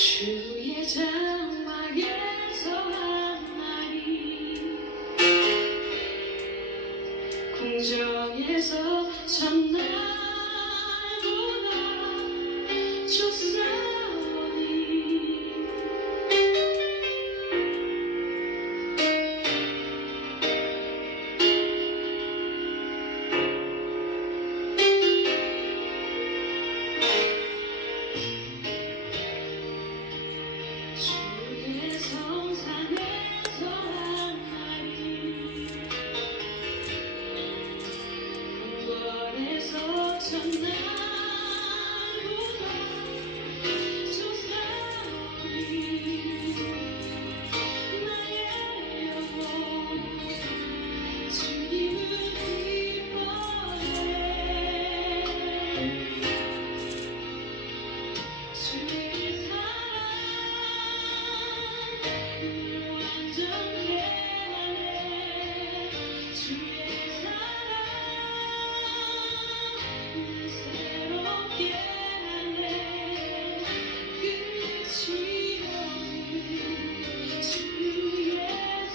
주의 장막에서 한 마리 정에서 첫날보다 좋사오니 주의 성산에서 한 날이 원에서 첫날보다 좋사오니 나의 영혼 주님을 기뻐해 주의 사랑 완전히 하네 주의 사랑 새롭게 하네 끝이 없는 주의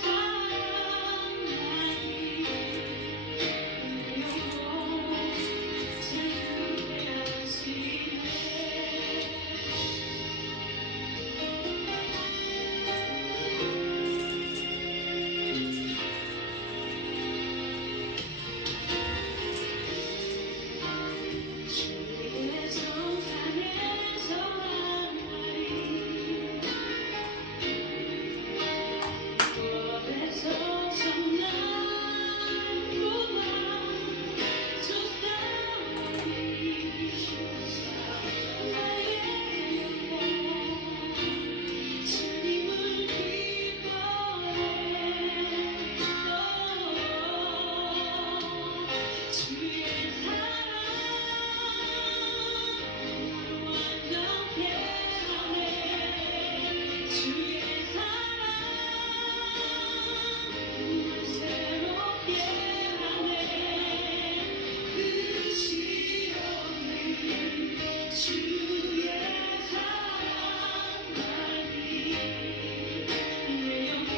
사랑만이 내 영혼 자유케 하시네 주의 성산에서 한 날이 원에서 첫날보다 좋사오니 나의 영혼 주님을 기뻐해 주의 사랑 완전케 하네 주의 사랑 새롭게 하네 끝이 없는 주의 사랑만이 내 영혼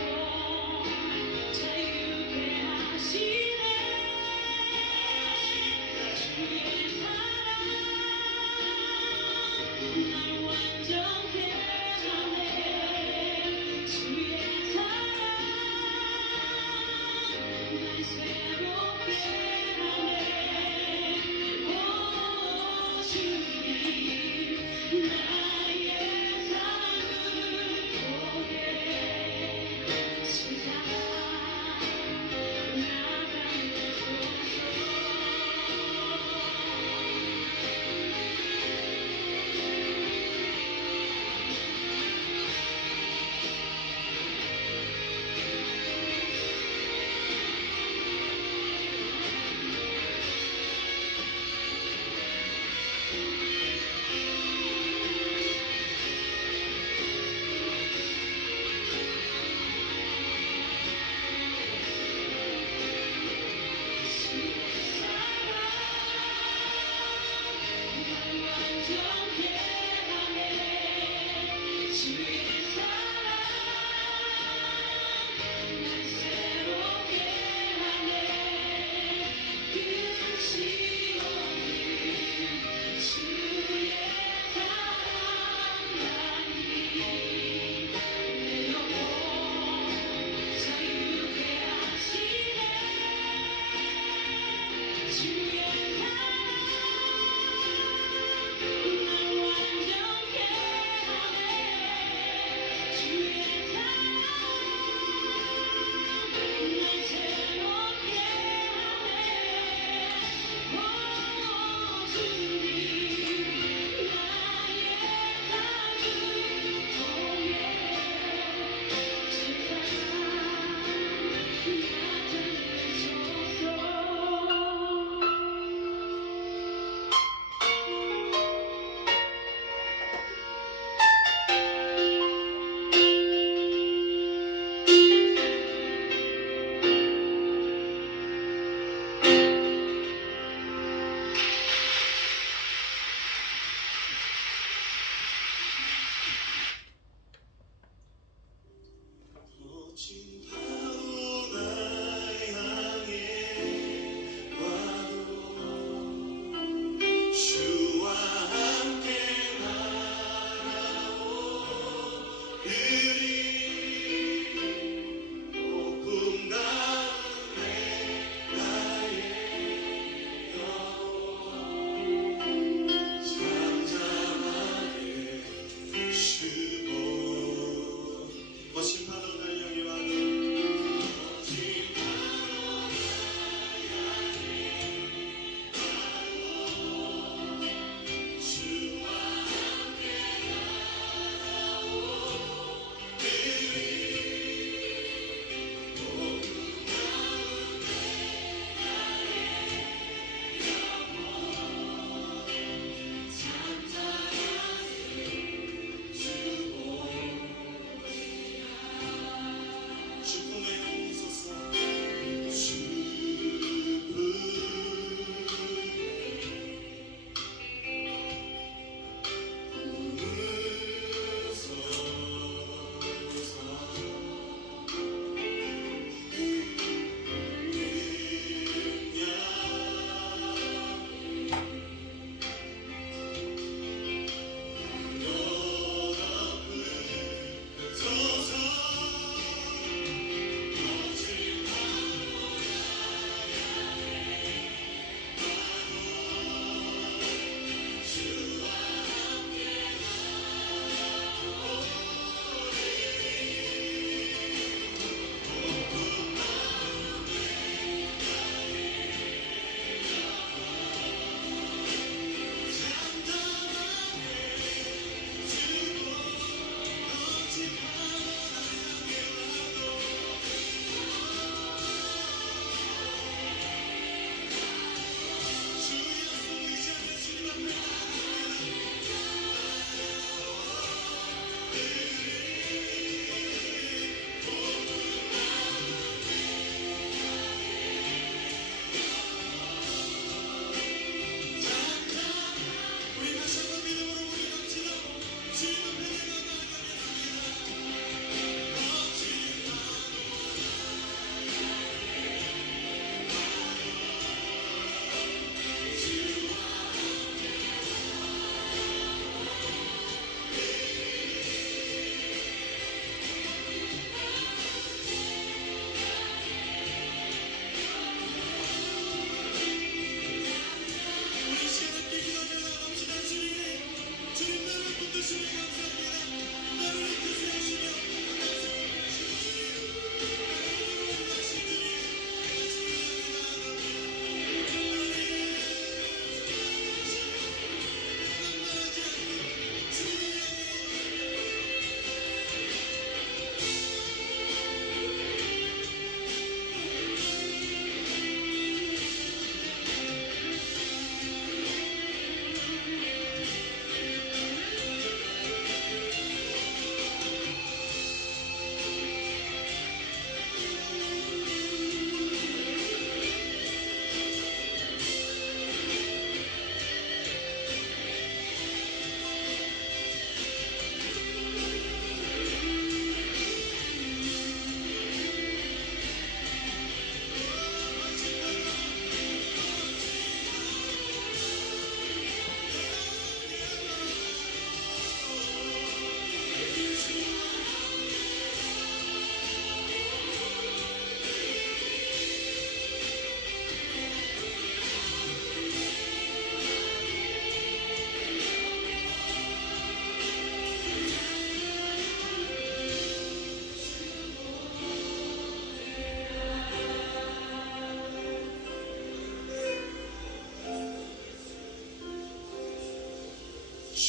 자유케 하시네 주의 사랑 날 완전케 하네 주의 사랑 날 새롭게 하네 오 주님 나의 삶을 통해 세상 나가게 소서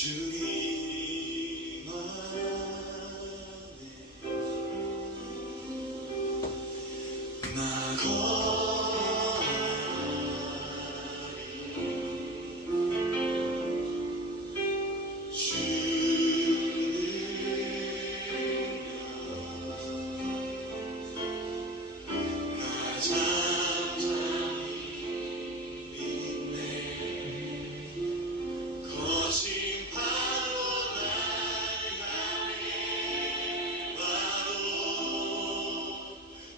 주님 안에 나 거하리 나 잠잠히 믿네 거친 파도 날 향해 와도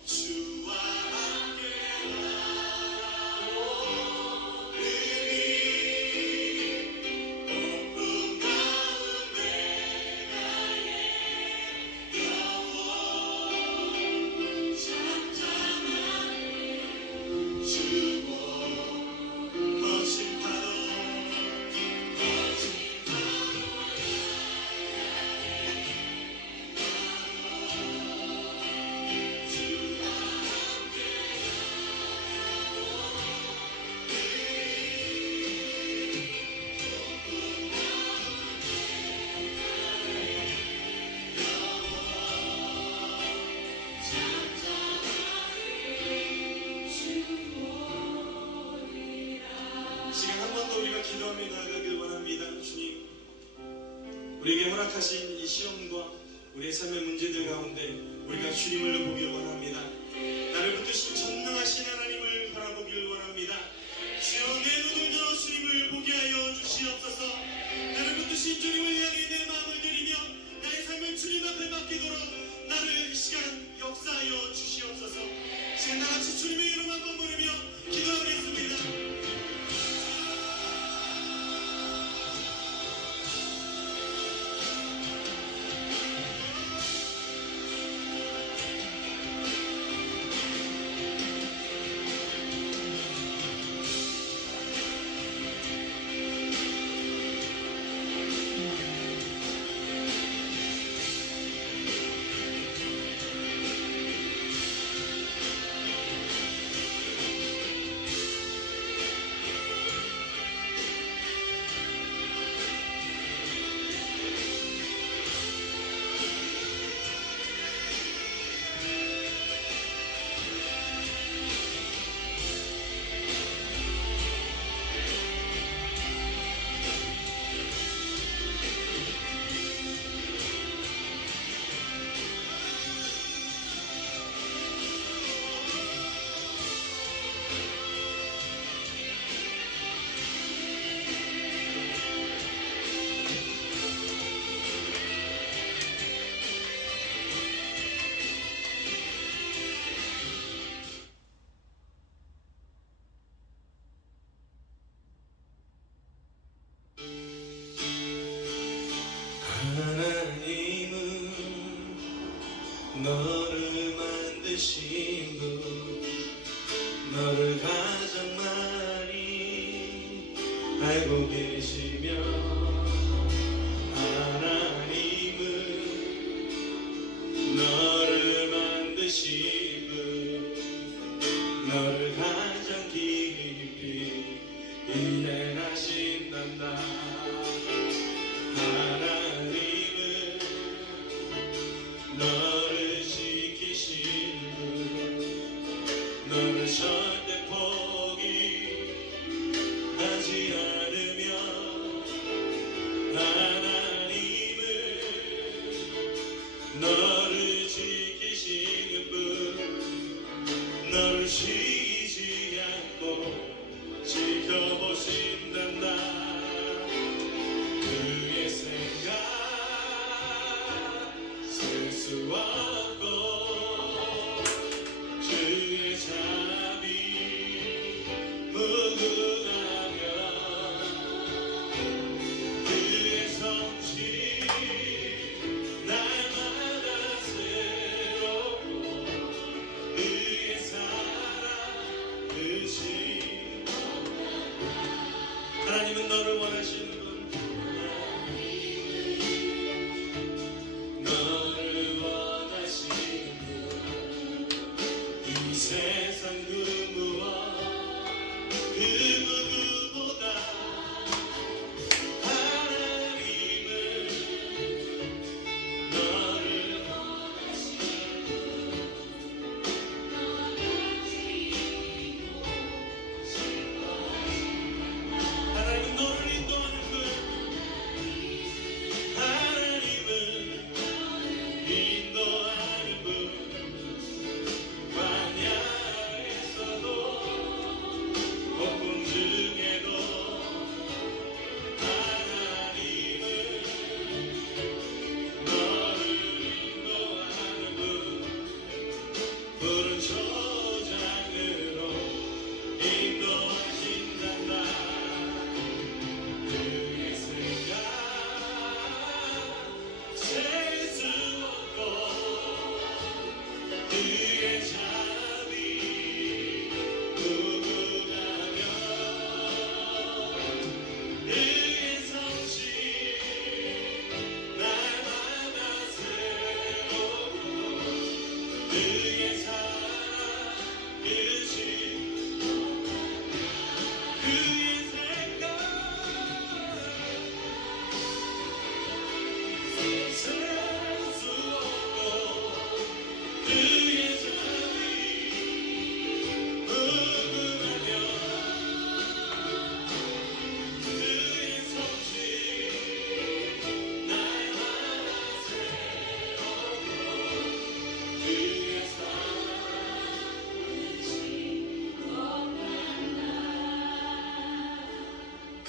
주와 함께 나오리니 폭풍 가운데 나의 영혼 잠잠하니 주고 거친 파도 지금 한 번 더 우리가 기도하며 나아가길 원합니다. 주님, 우리에게 허락하신 이 시험과 우리의 삶의 문제들 가운데 우리가 주님을 보길 원합니다. 나를 붙드신 전능하신 하나님을 바라보길 원합니다. 주여 내 눈을 열어 주님을 보게 하여 주시옵소서. 나를 붙드신 주님을 향해 내 마음을 드리며 나의 삶을 주님 앞에 맡기도록 나를 이 시간 역사하여 주시옵소서. 지금 나같이 주님의 이름 한번 부르며 기도하겠습니다. 하나님은 너를 만드신 분, 너를 가장 많이 알고 계시며, 하나님은 너를 만드신 분, 너를 가장 깊이 이해하신단다. 너를 지키신 분, 너를 절대 포기하지 않으며, 하나님은 너를 지키시는 분, 너를 쉬지 않고 지켜보신단다. 그의 생각 수 없고 주의 자비 무궁하며, 그의 성실 날마다 새롭고, 그의 사랑 끝이 하나님은 너를 원하시는 분, 세상 그 무엇 그 누구보다 하나님을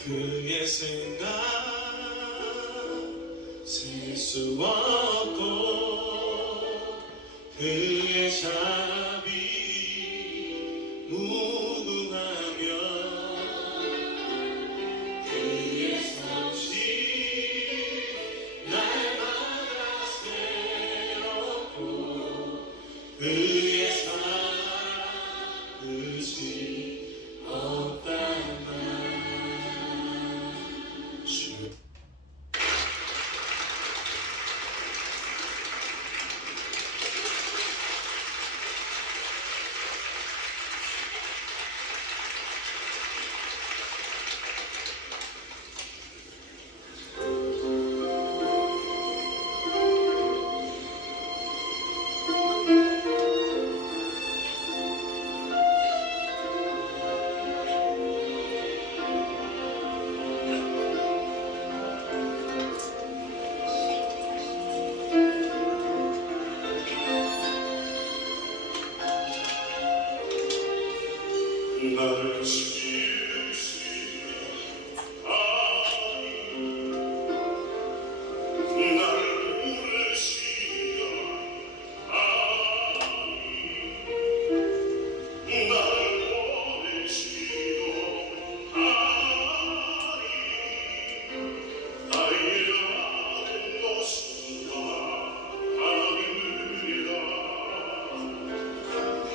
그의 생각 셀 수 없고 그의 자비 무궁하며 그의 섭씨 날마다 새롭고 그의 사랑 끝이 없단다. 나를 지으시며 나를 부르시며 나를 보내시고 나의 아는 것은 다 하나님이라.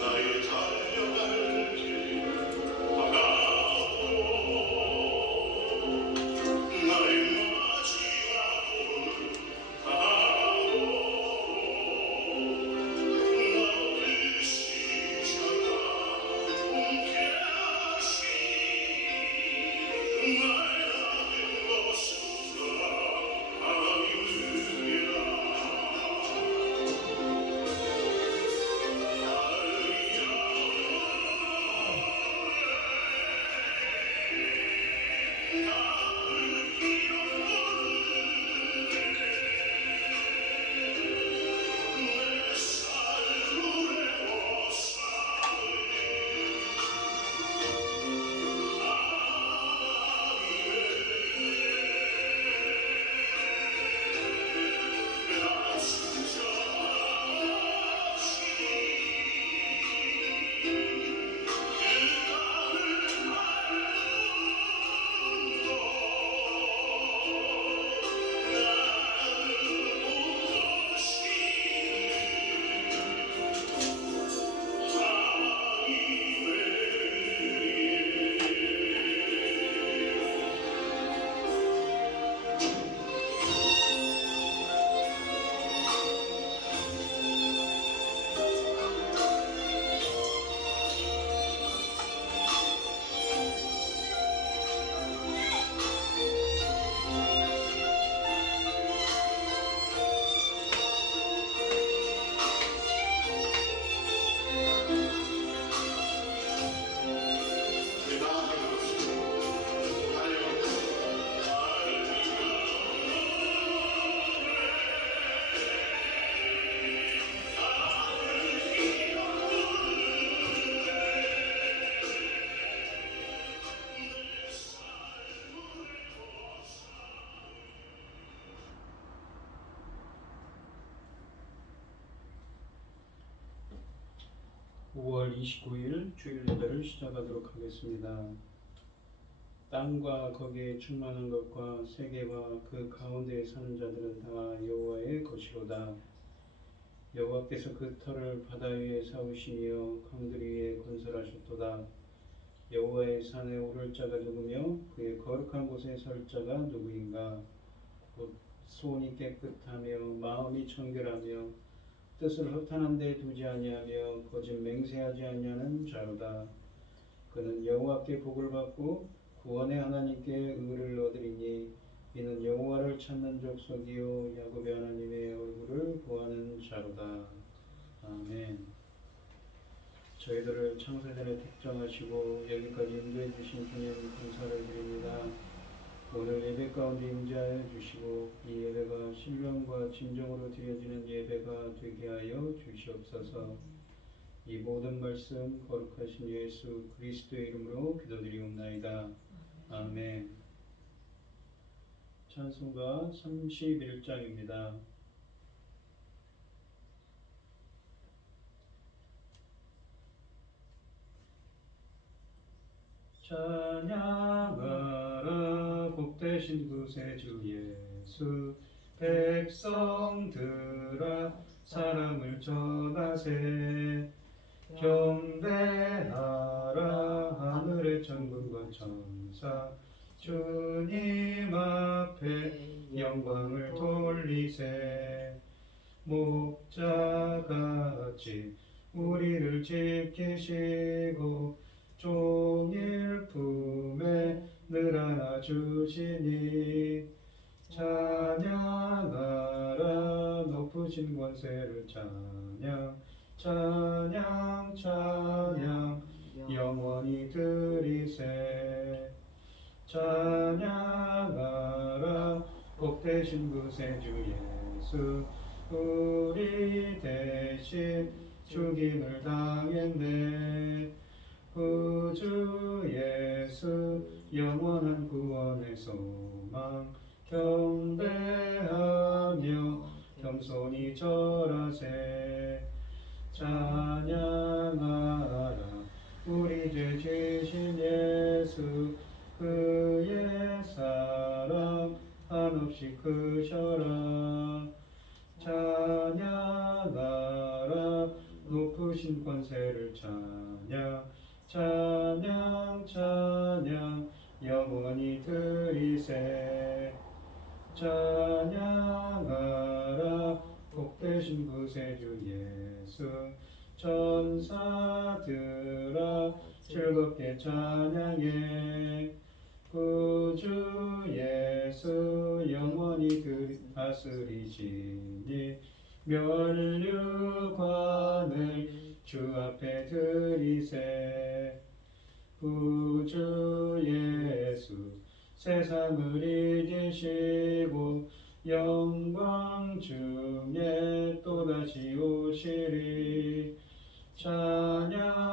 나의 달려갈 길 나의 마지막 골 나를 십자가 함께 하시 나의 아는 것은 다 하나님이라. (5월 29일) 주일 예배를 시작하도록 하겠습니다. 땅과 거기에 충만한 것과 세계와 그 가운데에 사는 자들은 다 여호와의 것이로다. 여호와께서 그 터를 바다 위에 세우시며 강들 위에 건설하셨도다. 여호와의 산에 오를 자가 누구며 그의 거룩한 곳에 설 자가 누구인가? 곧 손이 깨끗하며 마음이 청결하며 뜻을 허탄한 데 두지 아니하며 거짓 맹세하지 아니하는 자로다. 그는 여호와께 복을 받고 구원의 하나님께 의를 얻으리니 이는 여호와를 찾는 족속이요 야곱의 하나님의 얼굴을 구하는 자로다. 아멘. 저희들을 창세전에 택정하시고 여기까지 인도해 주신 주님 감사를 드립니다. 오늘 예배 가운데 임재하여 주시고 이 예배가 신령과 진정으로 드려지는 예배가 되게 하여 주시옵소서. 이 모든 말씀 거룩하신 예수 그리스도의 이름으로 기도드리옵나이다. 아멘. 찬송가 31장입니다. 찬양하라 복되신 구세주 예수 백성들아 사랑을 전하세 경배하라 하늘의 천군과 천사 주님 앞에 영광을 돌리세 목자같이 우리를 지키시고 종일 품에 늘 안아주시니 찬양하라 높으신 권세를 찬양 찬양 찬양 영원히 드리세 찬양하라 복되신 구세주 예수 우리 대신 죽임을 당했네 구주 예수 영원한 구원의 소망 경배하며 겸손히 절하세 찬양하라 우리 죄 지신 예수 그의 사랑 한없이 크셔라 찬양하라 높으신 권세를 찬양 찬양 찬양 영원히 드리세 찬양하라 복되신 구세주 예수 천사들아 즐겁게 찬양해 구주 예수 영원히 다스리시니 면류관을 주 앞에 드리세 구주 예수 세상을 이기시고 영광 중에 또다시 오시리 찬양하라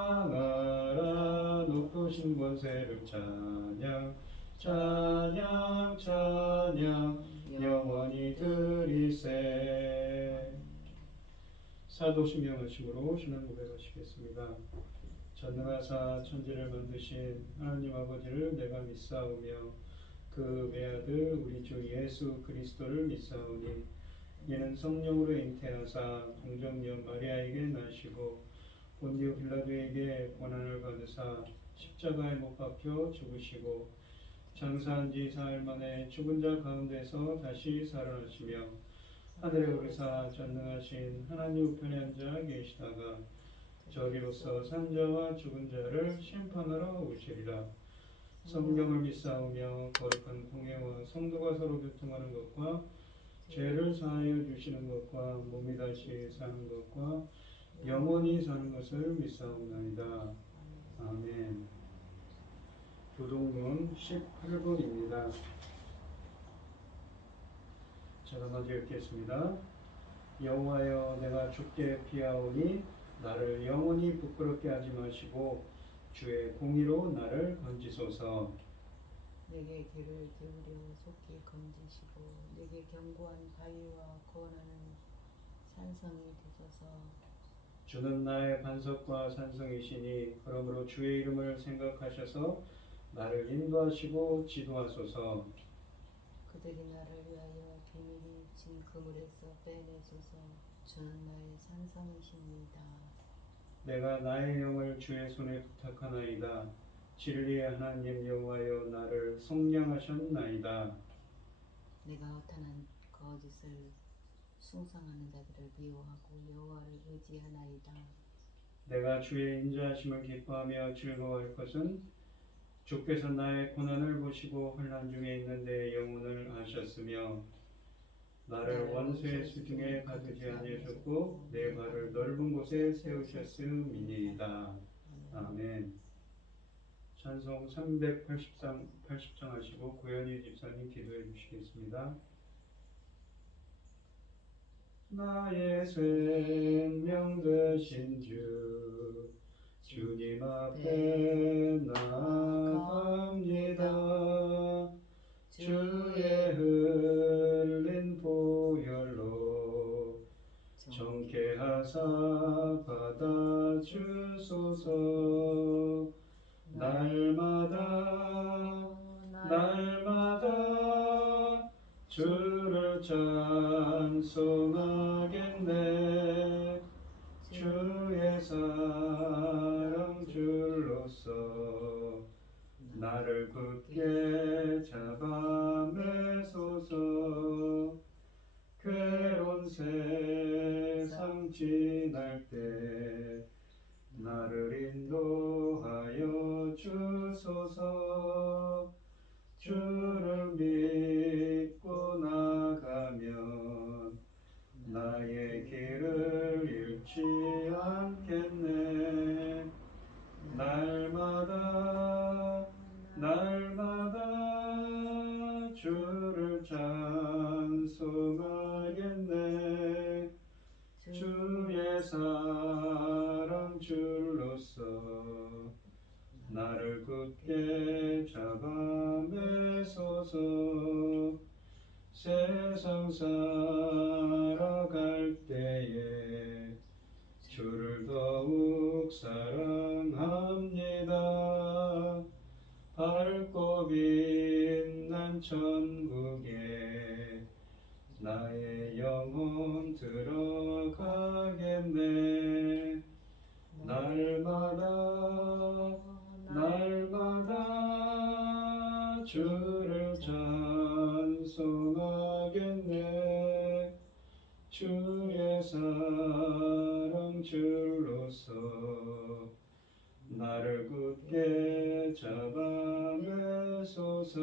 높으신 권세를 찬양 찬양 찬양 영원히 드리세 사도 신명하심으로 신앙 고백하시겠습니다. 전능하사 천지를 만드신 하나님 아버지를 내가 믿사오며 그 외아들 우리 주 예수 그리스도를 믿사오니 이는 성령으로 잉태하사 동정녀 마리아에게 나시고 본디오 빌라도에게 고난을 받으사 십자가에 못 박혀 죽으시고 장사한 지 사흘 만에 죽은 자 가운데서 다시 살아나시며 하늘에 오르사 전능하신 하나님 우편에 앉아 계시다가 저리로서 산자와 죽은 자를 심판하러 오시리라. 성경을 믿사오며 거룩한 공회와 성도가 서로 교통하는 것과 죄를 사하여 주시는 것과 몸이 다시 사는 것과 영원히 사는 것을 믿사옵나이다. 아멘. 교동문 18번입니다. 제가 먼저 읽겠습니다. 여호와여 내가 주께 피하오니 나를 영원히 부끄럽게 하지 마시고 주의 공의로 나를 건지소서. 내게 귀를 기울여 속히 건지시고 내게 견고한 바위와 구원하는 산성이 되소서. 주는 나의 반석과 산성이시니 그러므로 주의 이름을 생각하셔서 나를 인도하시고 지도하소서. 그들이 나를 위하여 비밀이 진 그물에서 빼내소서. 주는 나의 산성이십니다. 내가 나의 영을 주의 손에 부탁하나이다. 진리의 하나님 여호와여 나를 속량하셨나이다. 내가 허탄한 거짓을 숭상하는 자들을 미워하고 여호와를 의지하나이다. 내가 주의 인자하심을 기뻐하며 즐거워할 것은 주께서 나의 고난을 보시고 환난 중에 있는 내 영혼을 아셨으며 나를 원수의 수중에 가두지 아니하셨고 내 발을 넓은 곳에 세우셨음이니이다. 아멘. 찬송 380장 하시고 고현희 집사님 기도해 주시겠습니다. 나의 생명 되신 주 주님 앞에 나아갑니다. 주의 가사 받아주소서. 날마다 주를 찬송하겠네. 주의 사랑 줄로서 나를 굳게 잡아 매소서. 괴로운 세상 지날 때 나를 인도하여 주소서. 주를 믿고 나가면 나의 길을 잃지 않겠네. 날마다 주를 찬송하겠네. 주의 사랑 줄로서 나를 굳게 잡아 매소서. 세상 살아갈 때에 주를 더욱 사랑합니다. 밝고 빛난 천국에 나의 영혼 들어가겠네. 날마다 주를 찬송하겠네. 주의 사랑 줄로서 나를 굳게 잡아 매소서.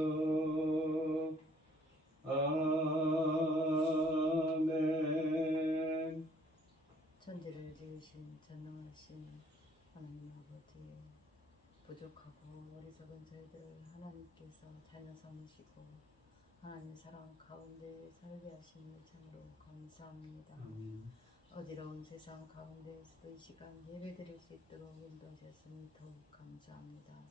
아멘. 천지를 지으신 전능하신 하나님 아버지, 부족하고 어리석은 저희들을 하나님께서 자녀 삼으시고 하나님의 사랑 가운데 살게 하시니 참으로 감사합니다. 어지러운 세상 가운데에서도 이 시간 예배드릴 수 있도록 인도하셨으니 더욱 감사합니다.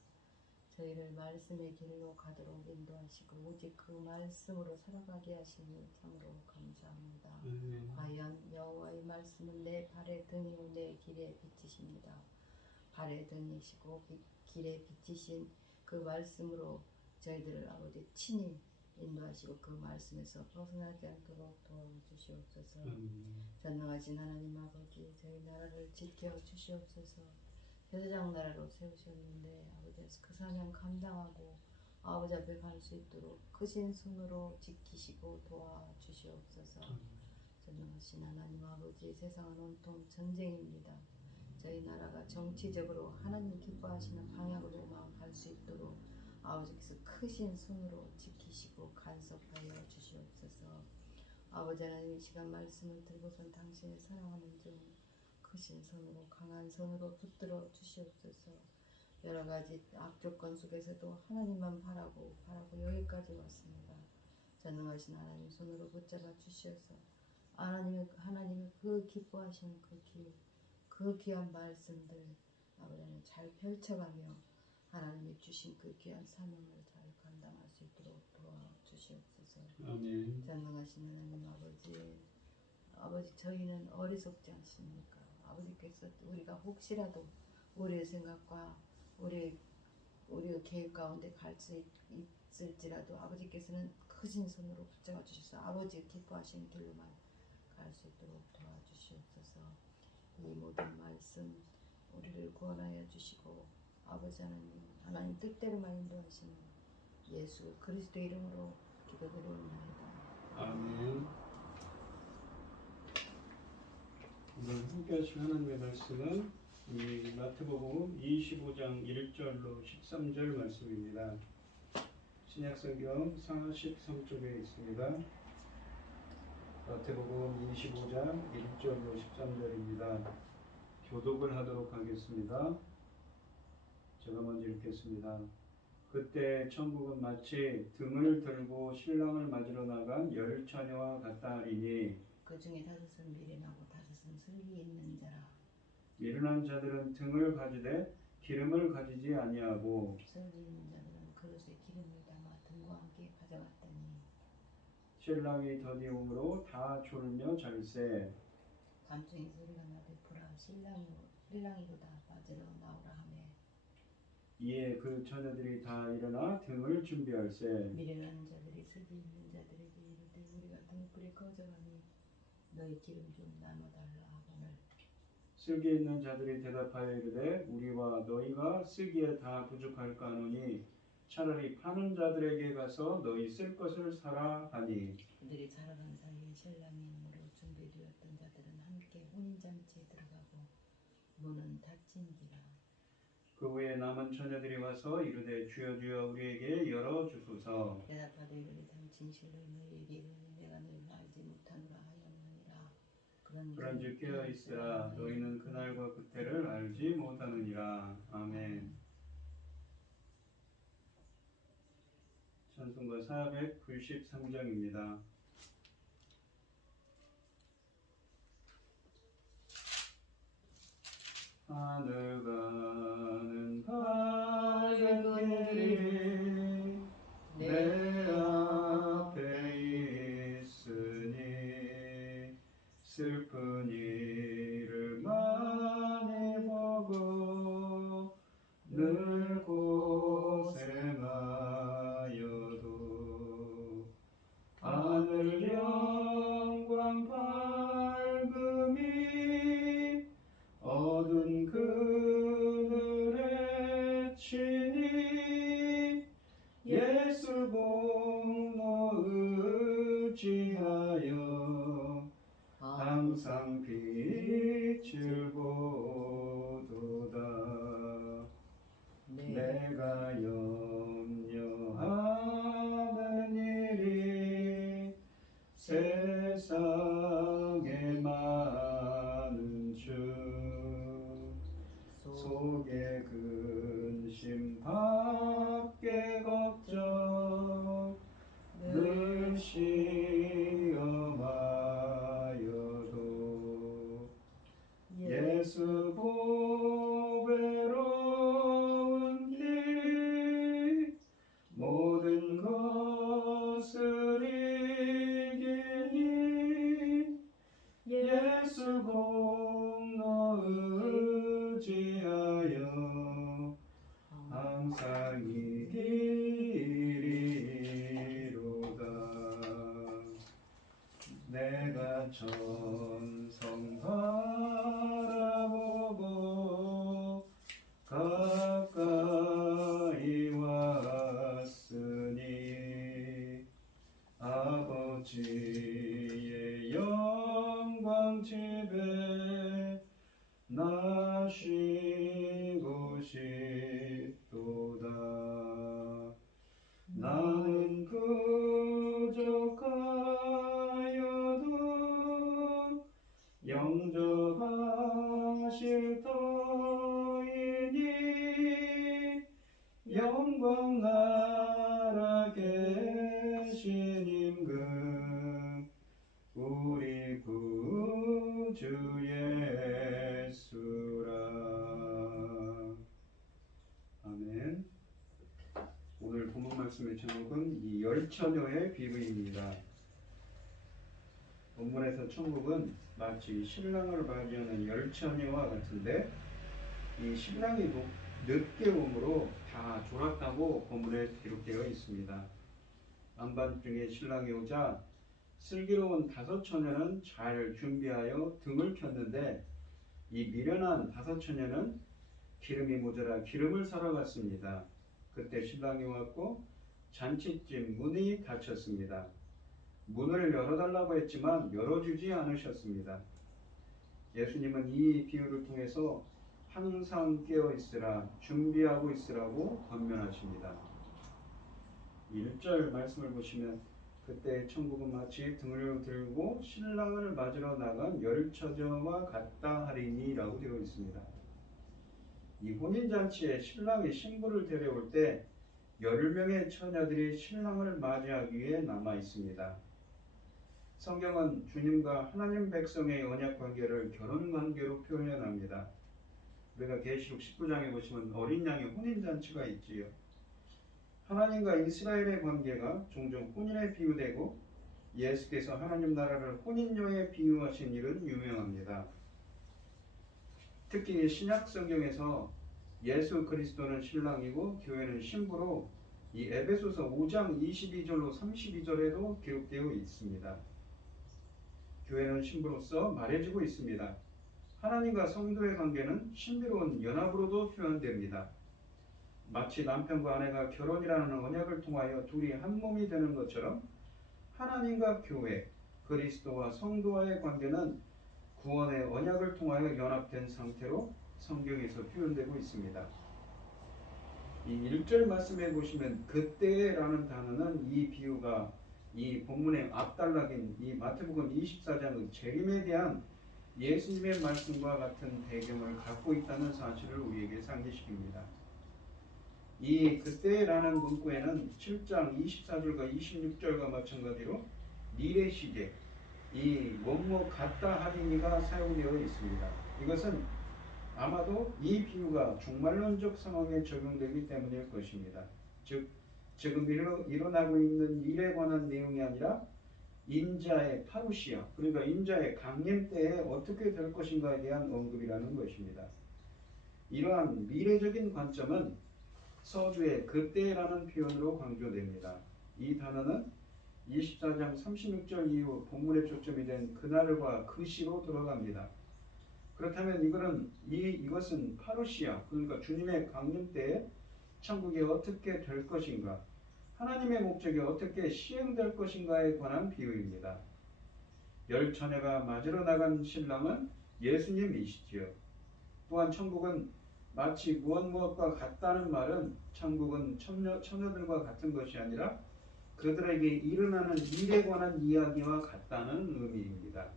저희를 말씀의 길로 가도록 인도하시고 오직 그 말씀으로 살아가게 하시니 참으로 감사합니다. 과연 여호와의 말씀은 내 발의 등이요 내 길의 빛이십니다. 발의 등이시고 길의 빛이신 그 말씀으로 저희들을 아버지 친히 인도하시고 그 말씀에서 벗어나지 않도록 도와주시옵소서. 전능하신 하나님 아버지, 저희 나라를 지켜 주시옵소서. 제사장 나라로 세우셨는데 아버지 그 사명 감당하고 아버지 앞에 갈 수 있도록 크신 손으로 지키시고 도와주시옵소서. 전능하신 하나님 아버지, 세상은 온통 전쟁입니다. 저희 나라가 정치적으로 하나님 기뻐하시는 방향으로만 갈 수 있도록 아버지께서 크신 손으로 지키시고 간섭하여 주시옵소서. 아버지 하나님, 이 시간 말씀을 들고선 당신을 사랑하는 중 크신 손으로 강한 손으로 붙들어 주시옵소서. 여러 가지 악조건 속에서도 하나님만 바라고 여기까지 왔습니다. 전능하신 하나님 손으로 붙잡아 주시옵소서. 하나님의 그 기뻐하시는 그 귀한 말씀들 아버지 하나님 잘 펼쳐가며 하나님이 주신 그 귀한 사명을 잘 감당할 수 있도록 도와주시옵소서. 아멘. 전능하신 하나님 아버지 저희는 어리석지 않습니까? 아버지께서 우리가 혹시라도 우리의 생각과 우리의 계획 가운데 갈 수 있을지라도 아버지께서는 크신 손으로 붙잡아 주셔서 아버지 기뻐하시는 길로만 갈 수 있도록 도와주시옵소서. 이 모든 말씀 우리를 구원하여 주시고 아버지 하나님 뜻대로만 인도하시는 예수 그리스도 이름으로 기도드리옵나이다. 아멘. 오늘 함께 하실 하나님의 말씀은 이 마태복음 25장 1절로 13절 말씀입니다. 신약성경 43쪽에 있습니다. 마태복음 25장 1절로 13절입니다. 교독을 하도록 하겠습니다. 제가 먼저 읽겠습니다. 그때 천국은 마치 등을 들고 신랑을 맞으러 나간 열 처녀와 같다 하리니 그 중에 다섯은 미련하고 다섯은 슬기 있는 자라. 미련한 자들은 등을 가지되 기름을 가지지 아니하고 슬기 있는 자들은 그릇에 기름을 담아 등과 함께 가져갔더니 신랑이 더디움으로 다 졸며 잘세 간증의 소리가 나되 신랑이로다 맞으러 나오라 하매 이에 그 처녀들이 다 일어나 등을 준비할세. 미련한 자들이 슬기 있는 자들에게 이르되 우리가 등불에 거저하니 너희 기름 좀 나눠달라 하거늘 슬기 있는 자들이 대답하여 이르되 우리와 너희가 쓰기에 다 부족할까 하노니 차라리 파는 자들에게 가서 너희 쓸 것을 사라 하니 그들이 살아간 사이에 신랑이 이름으로 준비되었던 자들은 함께 혼인잔치에 들어가고 문은 닫힌지라. 그 후에 남은 처녀들이 와서 이르되 주여 주여 우리에게 열어주소서. 대답하되 이르되 진실로 너희에게 이르니 내가 너희를 알지 못하노라 하였느니라. 그런즉 깨어있으라 너희는 그날과 그때를 알지 못하느니라. 아멘. 찬송가 493장입니다. 하늘 가는 밝은 길이 내 앞에 있으니 슬픈 일을 많이 보고 늘 고생하여도 하늘 영광 밝음이 어두운 그늘에 치니 예수 공로 의지하여 항상 빛을 보도다. 내가 염려하는 일이 세상에 많은 주 속에 근심 밖에 걱정 늘 시험하여도 예수 보배로운 길 모든 것을 이기니 예수 공로 의지하여 항상 이기리로다. 내가 천성 바라보고 가까이 왔으니 아버지의 영광 집에 나 쉬고 싶도다. 나는 그저 가여도 영접하실 터이니 영광 나라 계신 임금 우리 구주 예수라. 아멘. 오늘 본문 말씀의 제목은 이 열처녀의 비유입니다. 본문에서 천국은 마치 신랑을 맞이하는 열처녀와 같은데 이 신랑이 늦게 오므로 다 졸았다고 본문에 기록되어 있습니다. 안밤중에 신랑이 오자 슬기로운 다섯 처녀는 잘 준비하여 등을 켰는데 이 미련한 다섯 처녀는 기름이 모자라 기름을 사러 갔습니다. 그때 신랑이 왔고 잔치집 문이 닫혔습니다. 문을 열어달라고 했지만 열어주지 않으셨습니다. 예수님은 이 비유를 통해서 항상 깨어 있으라, 준비하고 있으라고 권면하십니다. 1절 말씀을 보시면 그때 천국은 마치 등을 들고 신랑을 맞으러 나간 열처녀와 같다 하리니 라고 되어 있습니다. 이 혼인잔치에 신랑이 신부를 데려올 때 10명의 처녀들이 신랑을 맞이하기 위해 남아 있습니다. 성경은 주님과 하나님 백성의 언약 관계를 결혼 관계로 표현합니다. 우리가 계시록 19장에 보시면 어린 양의 혼인잔치가 있지요. 하나님과 이스라엘의 관계가 종종 혼인에 비유되고 예수께서 하나님 나라를 혼인녀에 비유하신 일은 유명합니다. 특히 신약 성경에서 예수 그리스도는 신랑이고 교회는 신부로 이 에베소서 5장 22절로 32절에도 기록되어 있습니다. 교회는 신부로서 말해지고 있습니다. 하나님과 성도의 관계는 신비로운 연합으로도 표현됩니다. 마치 남편과 아내가 결혼이라는 언약을 통하여 둘이 한 몸이 되는 것처럼 하나님과 교회, 그리스도와 성도와의 관계는 구원의 언약을 통하여 연합된 상태로 성경에서 표현되고 있습니다. 이 1절 말씀에 보시면 그때라는 단어는 이 비유가 이 본문의 앞단락인 이 마태복음 24장의 재림에 대한 예수님의 말씀과 같은 배경을 갖고 있다는 사실을 우리에게 상기시킵니다. 이 그때라는 문구에는 7장 24절과 26절과 마찬가지로 미래 시제, 이 뭐뭐 같다 하리니가 사용되어 있습니다. 이것은 아마도 이 비유가 종말론적 상황에 적용되기 때문일 것입니다. 즉 지금 일어나고 있는 일에 관한 내용이 아니라 인자의 파루시아, 그러니까 인자의 강림 때에 어떻게 될 것인가에 대한 언급이라는 것입니다. 이러한 미래적인 관점은 서주의 그때라는 표현으로 강조됩니다. 이 단어는 24장 36절 이후 본문의 초점이 된 그날과 그 시로 들어갑니다. 그렇다면 이것은 파루시아, 그러니까 주님의 강림 때에 천국이 어떻게 될 것인가, 하나님의 목적이 어떻게 시행될 것인가에 관한 비유입니다. 열 처녀가 맞으러 나간 신랑은 예수님이시지요. 또한 천국은 마치 무엇과 같다는 말은 천국은 처녀들과 같은 것이 아니라 그들에게 일어나는 일에 관한 이야기와 같다는 의미입니다.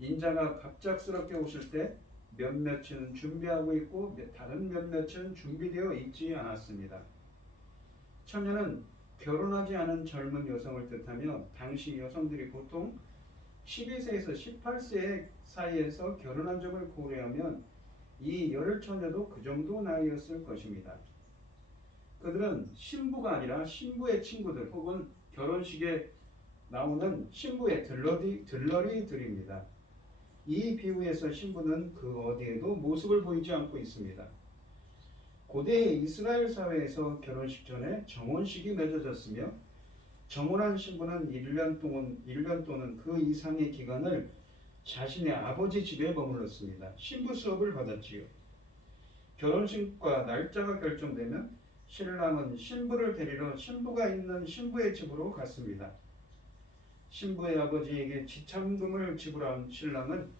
인자가 갑작스럽게 오실 때 몇몇은 준비하고 있고 다른 몇몇은 준비되어 있지 않았습니다. 처녀는 결혼하지 않은 젊은 여성을 뜻하며 당시 여성들이 보통 12세에서 18세 사이에서 결혼한 적을 고려하면 이 열 처녀도 그 정도 나이였을 것입니다. 그들은 신부가 아니라 신부의 친구들 혹은 결혼식에 나오는 신부의 들러리들입니다. 이 비유에서 신부는 그 어디에도 모습을 보이지 않고 있습니다. 고대의 이스라엘 사회에서 결혼식 전에 정혼식이 맺어졌으며 정혼한 신부는 1년 또는 그 이상의 기간을 자신의 아버지 집에 머물렀습니다. 신부 수업을 받았지요. 결혼식과 날짜가 결정되면 신랑은 신부를 데리러 신부가 있는 신부의 집으로 갔습니다. 신부의 아버지에게 지참금을 지불한 신랑은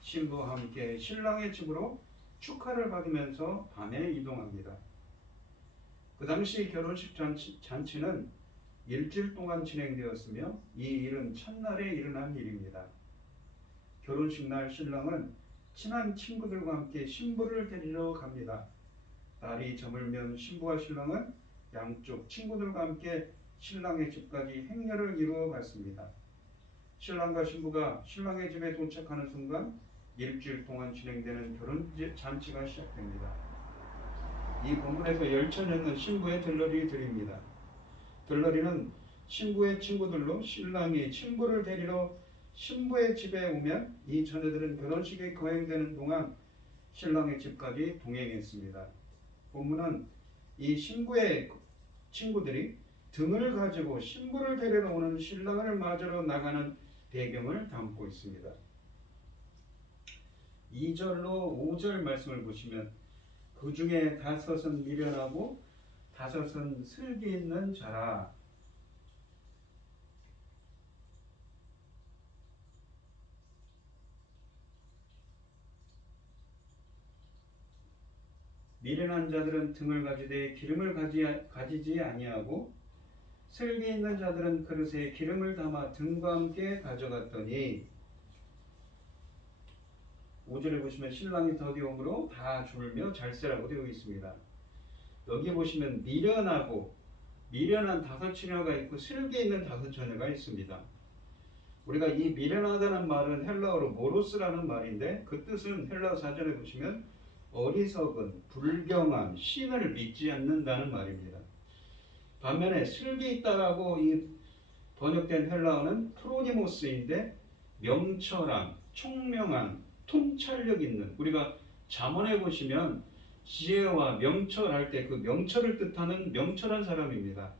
신부와 함께 신랑의 집으로 축하를 받으면서 밤에 이동합니다. 그 당시 결혼식 잔치는 일주일 동안 진행되었으며 이 일은 첫날에 일어난 일입니다. 결혼식 날 신랑은 친한 친구들과 함께 신부를 데리러 갑니다. 날이 저물면 신부와 신랑은 양쪽 친구들과 함께 신랑의 집까지 행렬을 이루어 갔습니다. 신랑과 신부가 신랑의 집에 도착하는 순간 일주일 동안 진행되는 결혼 잔치가 시작됩니다. 이 본문에서 열처녀는 신부의 들러리들입니다. 들러리는 신부의 친구들로 신랑이 신부를 데리러 신부의 집에 오면 이 처녀들은 결혼식에 거행되는 동안 신랑의 집까지 동행했습니다. 본문은 이 신부의 친구들이 등을 가지고 신부를 데리러 오는 신랑을 맞으러 나가는 배경을 담고 있습니다. 2절로 5절 말씀을 보시면 그 중에 5은 미련하고 5은 슬기 있는 자라. 미련한 자들은 등을 가지되 기름을 가지지 아니하고 슬기 있는 자들은 그릇에 기름을 담아 등과 함께 가져갔더니 5절에 보시면 신랑이 더디 오므로 다 졸며 잘세라고 되어 있습니다. 여기 보시면 미련한 5처녀가 있고 슬기 있는 5처녀가 있습니다. 우리가 이 미련하다는 말은 헬라어로 모로스라는 말인데 그 뜻은 헬라어 사전에 보시면 어리석은, 불경한, 신을 믿지 않는다는 말입니다. 반면에 슬기 있다라고 이 번역된 헬라어는 프로니모스인데 명철한, 총명한, 통찰력 있는, 우리가 잠언에 보시면 지혜와 명철할 때 그 명철을 뜻하는 명철한 사람입니다.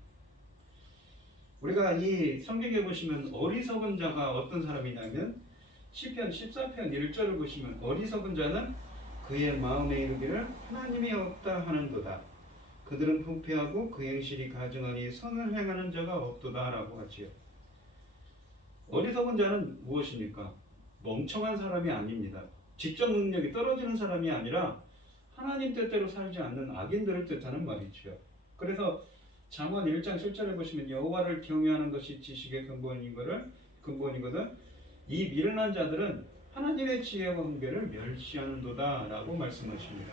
우리가 이 성경에 보시면 어리석은 자가 어떤 사람이냐면 시편 14편 1절을 보시면 어리석은 자는 그의 마음에 이르기를 하나님이 없다 하는도다. 그들은 부패하고 그 행실이 가증하니 선을 행하는 자가 없도다 라고 하지요. 어리석은 자는 무엇입니까? 멍청한 사람이 아닙니다. 지적 능력이 떨어지는 사람이 아니라 하나님 뜻대로 살지 않는 악인들을 뜻하는 말이죠. 그래서 잠언 1장 7절에 보시면 여호와를 경외하는 것이 지식의 근본이거든 이 미련한 자들은 하나님의 지혜와 훈계를 멸시하는도다 라고 말씀하십니다.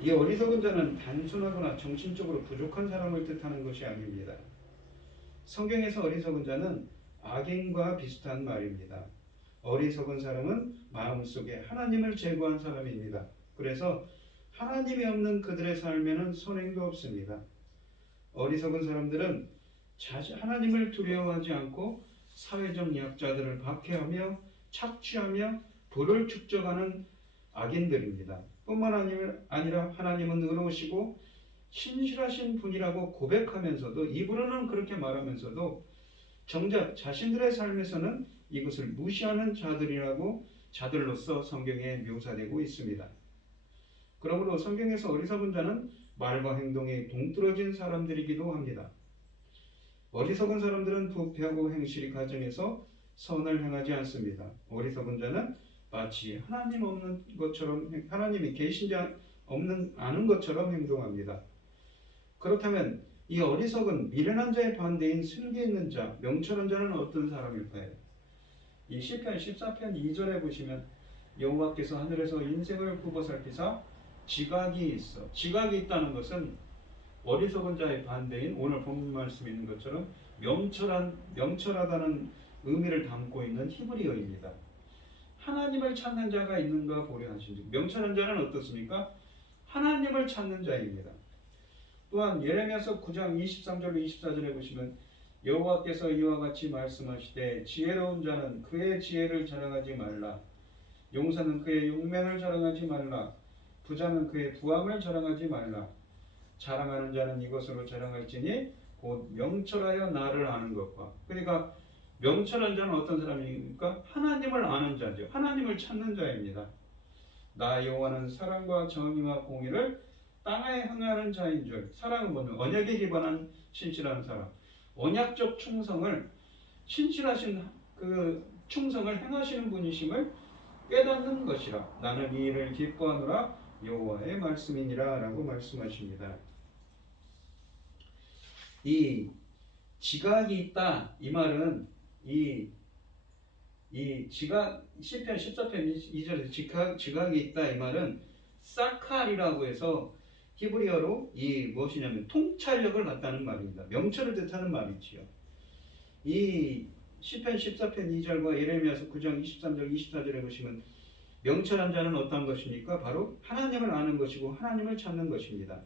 이 어리석은 자는 단순하거나 정신적으로 부족한 사람을 뜻하는 것이 아닙니다. 성경에서 어리석은 자는 악인과 비슷한 말입니다. 어리석은 사람은 마음속에 하나님을 제거한 사람입니다. 그래서 하나님이 없는 그들의 삶에는 선행도 없습니다. 어리석은 사람들은 하나님을 두려워하지 않고 사회적 약자들을 박해하며 착취하며 부를 축적하는 악인들입니다. 뿐만 아니라 하나님은 의로우시고 신실하신 분이라고 고백하면서도 입으로는 그렇게 말하면서도 정작 자신들의 삶에서는 이것을 무시하는 자들로서 성경에 묘사되고 있습니다. 그러므로 성경에서 어리석은 자는 말과 행동이 동떨어진 사람들이기도 합니다. 어리석은 사람들은 부패하고 행실이 가정에서 선을 행하지 않습니다. 어리석은 자는 마치 하나님이 계신 자 아는 것처럼 행동합니다. 그렇다면 이 어리석은 미련한 자의 반대인 슬기 있는 자, 명철한 자는 어떤 사람일까요? 이 시편 14편 2절에 보시면 여호와께서 하늘에서 인생을 굽어 살피사 지각이 있다는 것은 어리석은 자의 반대인 오늘 본문 말씀에 있는 것처럼 명철하다는 의미를 담고 있는 히브리어입니다. 하나님을 찾는 자가 있는가 보려 하신즉 명철한 자는 어떻습니까? 하나님을 찾는 자입니다. 또한 예레미야서 9장 23절로 24절에 보시면 여호와께서 이와 같이 말씀하시되 지혜로운 자는 그의 지혜를 자랑하지 말라. 용사는 그의 용맹을 자랑하지 말라. 부자는 그의 부함을 자랑하지 말라. 자랑하는 자는 이것으로 자랑할지니 곧 명철하여 나를 아는 것과. 그러니까 명철한 자는 어떤 사람입니까? 하나님을 아는 자죠. 하나님을 찾는 자입니다. 나 여호와는 사랑과 정의와 공의를 땅에 행하는 자인 줄. 사랑은 뭐냐? 언약에 기반한 신실한 사람. 언약적 충성을 신실하신 그 충성을 행하시는 분이심을 깨닫는 것이라. 나는 이 일을 기뻐하노라 여호와의 말씀이니라 라고 말씀하십니다. 이 지각이 있다 이 말은 시편 14편 2절에서 지각이 있다 이 말은 사칼이라고 해서 히브리어로 무엇이냐면 통찰력을 갖다는 말입니다. 명철을 뜻하는 말이지요. 이 시편 14편 2절과 예레미야서 9장 23절 24절에 보시면 명철한 자는 어떤 것입니까? 바로 하나님을 아는 것이고 하나님을 찾는 것입니다.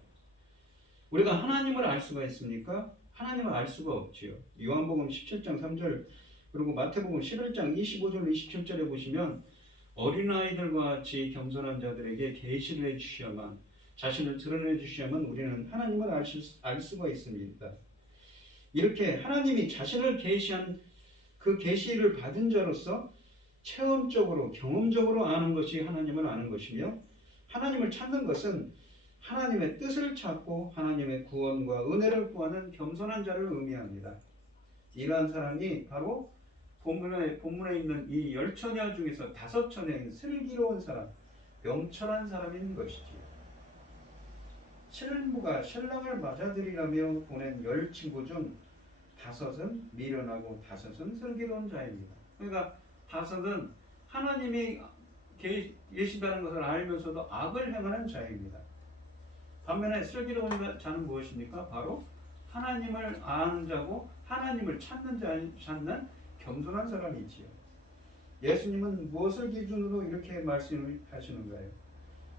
우리가 하나님을 알 수가 있습니까? 하나님을 알 수가 없지요. 요한복음 17장 3절 그리고 마태복음 11장 25절 27절에 보시면 어린아이들과 같이 겸손한 자들에게 계시를 해주셔야만 자신을 드러내 주셔야만 우리는 하나님을 알 수가 있습니다. 이렇게 하나님이 자신을 계시한 그 계시를 받은 자로서 체험적으로 경험적으로 아는 것이 하나님을 아는 것이며 하나님을 찾는 것은 하나님의 뜻을 찾고 하나님의 구원과 은혜를 구하는 겸손한 자를 의미합니다. 이러한 사람이 바로 본문에 있는 이 10처녀 중에서 5처녀인 슬기로운 사람, 명철한 사람인 것이지요. 신부가 신랑을 맞아들이라며 보낸 10친구 중 5은 미련하고 5은 슬기로운 자입니다. 그러니까 5은 하나님이 계시다는 것을 알면서도 악을 행하는 자입니다. 반면에 슬기로운 자는 무엇입니까? 바로 하나님을 아는 자고 하나님을 찾는 겸손한 사람이지요. 예수님은 무엇을 기준으로 이렇게 말씀하시는가요?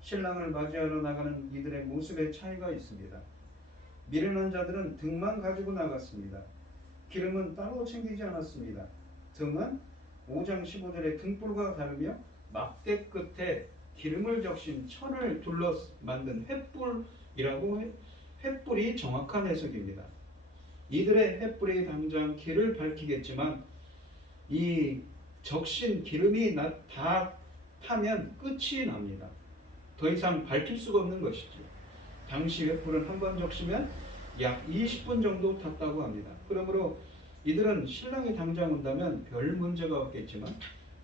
신랑을 맞이하러 나가는 이들의 모습에 차이가 있습니다. 미련한 자들은 등만 가지고 나갔습니다. 기름은 따로 챙기지 않았습니다. 등은 5장 15절의 등불과 다르며 막대 끝에 기름을 적신 천을 둘러 만든 횃불이라고 횃불이 정확한 해석입니다. 이들의 횃불이 당장 길을 밝히겠지만 이 적신 기름이 다 타면 끝이 납니다. 더 이상 밝힐 수가 없는 것이죠. 당시 횃불은 한 번 적시면 약 20분 정도 탔다고 합니다. 그러므로 이들은 신랑이 당장 온다면 별 문제가 없겠지만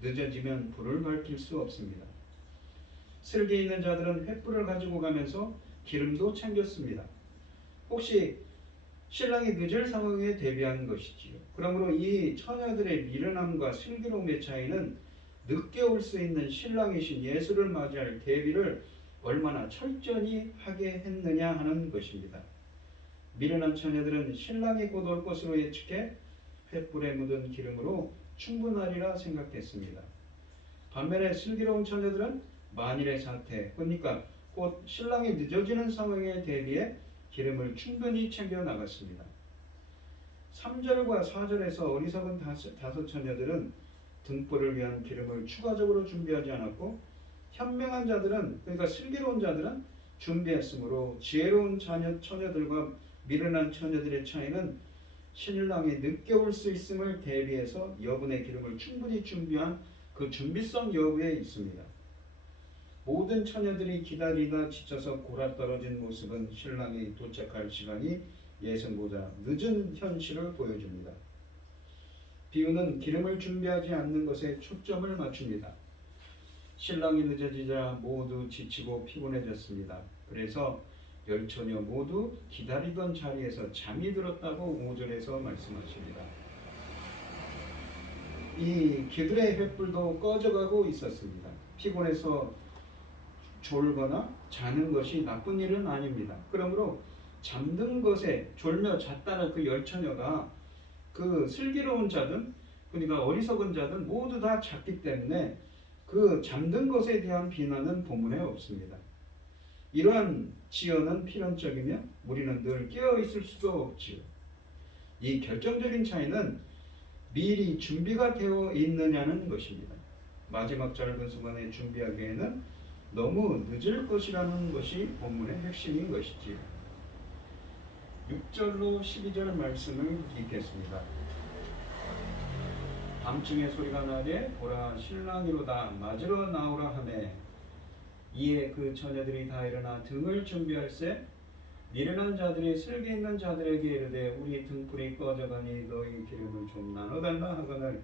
늦어지면 불을 밝힐 수 없습니다. 슬기 있는 자들은 횃불을 가지고 가면서 기름도 챙겼습니다. 혹시 신랑이 늦을 상황에 대비하는 것이지요. 그러므로 이 처녀들의 미련함과 슬기로움의 차이는 늦게 올 수 있는 신랑이신 예수를 맞이할 대비를 얼마나 철저히 하게 했느냐 하는 것입니다. 미련한 처녀들은 신랑이 곧 올 것으로 예측해 횃불에 묻은 기름으로 충분하리라 생각했습니다. 반면에 슬기로운 처녀들은 만일의 사태, 그러니까 곧 신랑이 늦어지는 상황에 대비해 기름을 충분히 챙겨 나갔습니다. 3절과 4절에서 어리석은 다섯 처녀들은 등불을 위한 기름을 추가적으로 준비하지 않았고 현명한 자들은, 그러니까 슬기로운 자들은 준비했으므로 지혜로운 처녀들과 미련한 처녀들의 차이는 신랑이 늦게 올 수 있음을 대비해서 여분의 기름을 충분히 준비한 그 준비성 여부에 있습니다. 모든 처녀들이 기다리다 지쳐서 골아떨어진 모습은 신랑이 도착할 시간이 예상보다 늦은 현실을 보여줍니다. 비유는 기름을 준비하지 않는 것에 초점을 맞춥니다. 신랑이 늦어지자 모두 지치고 피곤해졌습니다. 그래서 열 처녀 모두 기다리던 자리에서 잠이 들었다고 5절에서 말씀하십니다. 이 그들의 횃불도 꺼져가고 있었습니다. 피곤해서 졸거나 자는 것이 나쁜 일은 아닙니다. 그러므로 잠든 것에 졸며 잤다는 그 열 처녀가 그 슬기로운 자든, 그러니까 어리석은 자든 모두 다 잤기 때문에 그 잠든 것에 대한 비난은 본문에 없습니다. 이러한 지연은 필연적이며 우리는 늘 깨어 있을 수도 없지요. 이 결정적인 차이는 미리 준비가 되어 있느냐는 것입니다. 마지막 짧은 순간에 준비하기에는 너무 늦을 것이라는 것이 본문의 핵심인 것이지요. 6절로 12절 말씀을 읽겠습니다. 밤중에 소리가 나되 보라 신랑이로다 맞으러 나오라 하매 이에 그 처녀들이 다 일어나 등을 준비할세 미련한 자들이 슬기 있는 자들에게 이르되 우리 등불이 꺼져가니 너희 기름을 좀 나눠달라 하거늘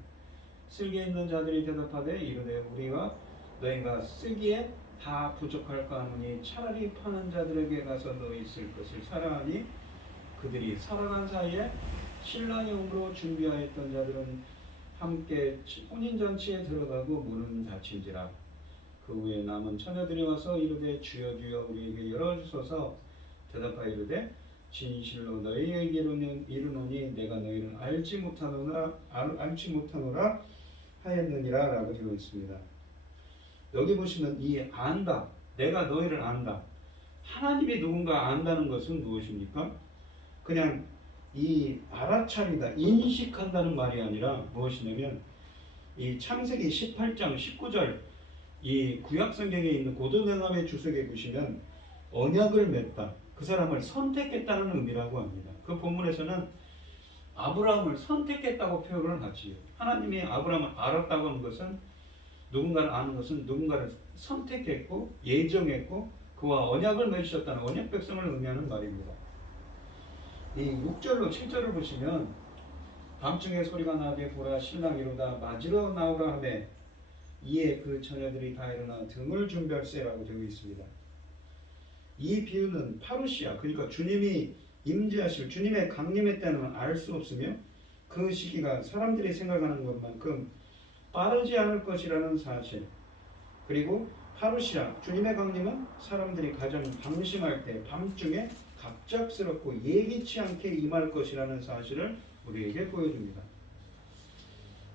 슬기 있는 자들이 대답하되 이르되 우리가 너희가 쓰기에 다 부족할까 하노니 차라리 파는 자들에게 가서 너희 쓸 것을 사라 하니 그들이 살아간 사이에 신랑이 오므로 준비하였던 자들은 함께 혼인잔치에 들어가고 문은 닫힌지라. 그 후에 남은 처녀들이 와서 이르되 주여 주여 우리에게 열어주소서. 대답하여 이르되 진실로 너희에게로는 이르노니 내가 너희를 알지 못하노라 하였느니라 라고 되어 있습니다. 여기 보시면 이 안다, 내가 너희를 안다, 하나님이 누군가 안다는 것은 무엇입니까? 그냥 이 알아차리다, 인식한다는 말이 아니라 무엇이냐면 이 창세기 18장 19절 이 구약성경에 있는 고도내감의 주석에 보시면 언약을 맺다, 그 사람을 선택했다는 의미라고 합니다. 그 본문에서는 아브라함을 선택했다고 표현을 하지요. 하나님이 아브라함을 알았다고 하는 것은 누군가를 아는 것은 누군가를 선택했고 예정했고 그와 언약을 맺으셨다는 언약 백성을 의미하는 말입니다. 이 6절로 7절을 보시면 밤중에 소리가 나되 보라 신랑이로다 맞으러 나오라 하매 이에 그 처녀들이 다 일어나 등을 준비할세라고 되어 있습니다. 이 비유는 파루시아, 그러니까 주님이 임재하실 주님의 강림의 때는 알 수 없으며 그 시기가 사람들이 생각하는 것만큼 빠르지 않을 것이라는 사실, 그리고 파루시아 주님의 강림은 사람들이 가장 방심할 때 밤중에 갑작스럽고 예기치 않게 임할 것이라는 사실을 우리에게 보여줍니다.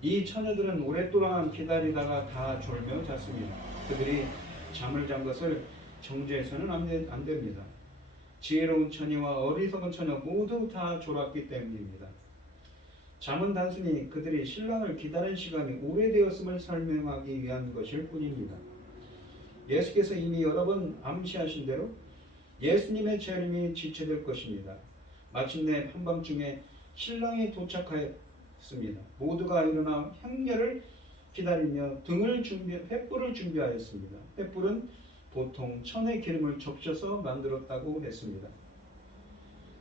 이 처녀들은 오랫동안 기다리다가 다 졸며 잤습니다. 그들이 잠을 잔 것을 정죄해서는 안 됩니다. 지혜로운 처녀와 어리석은 처녀 모두 다 졸았기 때문입니다. 잠은 단순히 그들이 신랑을 기다린 시간이 오래되었음을 설명하기 위한 것일 뿐입니다. 예수께서 이미 여러 번 암시하신 대로 예수님의 재림이 지체될 것입니다. 마침내 한밤중에 신랑이 도착하였습니다. 모두가 일어나 행렬을 기다리며 횃불을 준비하였습니다. 횃불은 보통 천의 기름을 적셔서 만들었다고 했습니다.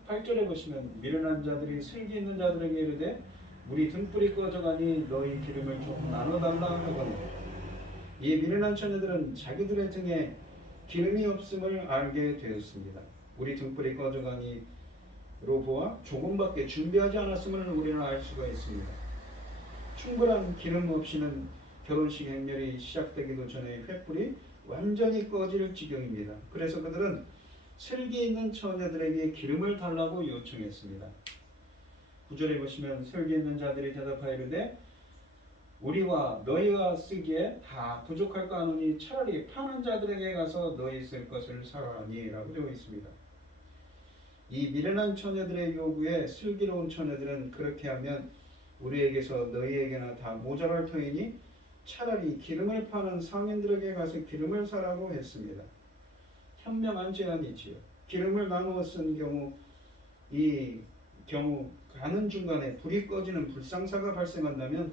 8절에 보시면 미련한 자들이 슬기 있는 자들에게 이르되 우리 등불이 꺼져가니 너희 기름을 조금 나눠달라 하거늘. 이 미련한 처녀들은 자기들의 등에 기름이 없음을 알게 되었습니다. 우리 등불이 꺼져가니로 보아 조금밖에 준비하지 않았음을 우리는 알 수가 있습니다. 충분한 기름 없이는 결혼식 행렬이 시작되기도 전에 횃불이 완전히 꺼질 지경입니다. 그래서 그들은 슬기 있는 처녀들에게 기름을 달라고 요청했습니다. 9절에 보시면 슬기 있는 자들이 대답하여 이르되 우리와 너희가 쓰기에 다 부족할까 하노니 차라리 파는 자들에게 가서 너희 쓸 것을 사라니 라고 되어 있습니다. 이 미련한 처녀들의 요구에 슬기로운 처녀들은 그렇게 하면 우리에게서 너희에게나 다 모자랄 터이니 차라리 기름을 파는 상인들에게 가서 기름을 사라고 했습니다. 현명한 제안이지요. 기름을 나누어 쓴 경우 가는 중간에 불이 꺼지는 불상사가 발생한다면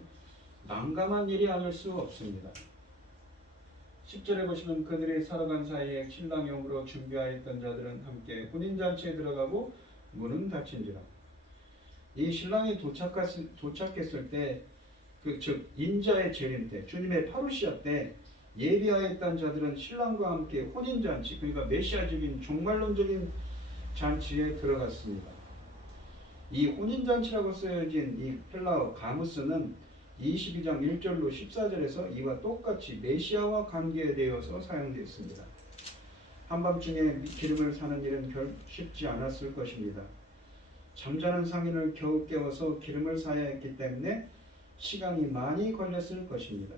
난감한 일이 아닐 수 없습니다. 10절에 보시면 그들이 살아간 사이에 신랑이 오므로 준비하였던 자들은 함께 혼인잔치에 들어가고 문은 닫힌지라. 이 신랑이 도착했을 때 즉 인자의 재림 때 주님의 파루시아 때 예비하였던 자들은 신랑과 함께 혼인잔치 그러니까 메시아적인 종말론적인 잔치에 들어갔습니다. 이 혼인잔치라고 쓰여진 이 헬라어 가무스는 22장 1절로 14절에서 이와 똑같이 메시아와 관계되어서 사용되었습니다. 한밤중에 기름을 사는 일은 별 쉽지 않았을 것입니다. 잠자는 상인을 겨우 깨워서 기름을 사야 했기 때문에 시간이 많이 걸렸을 것입니다.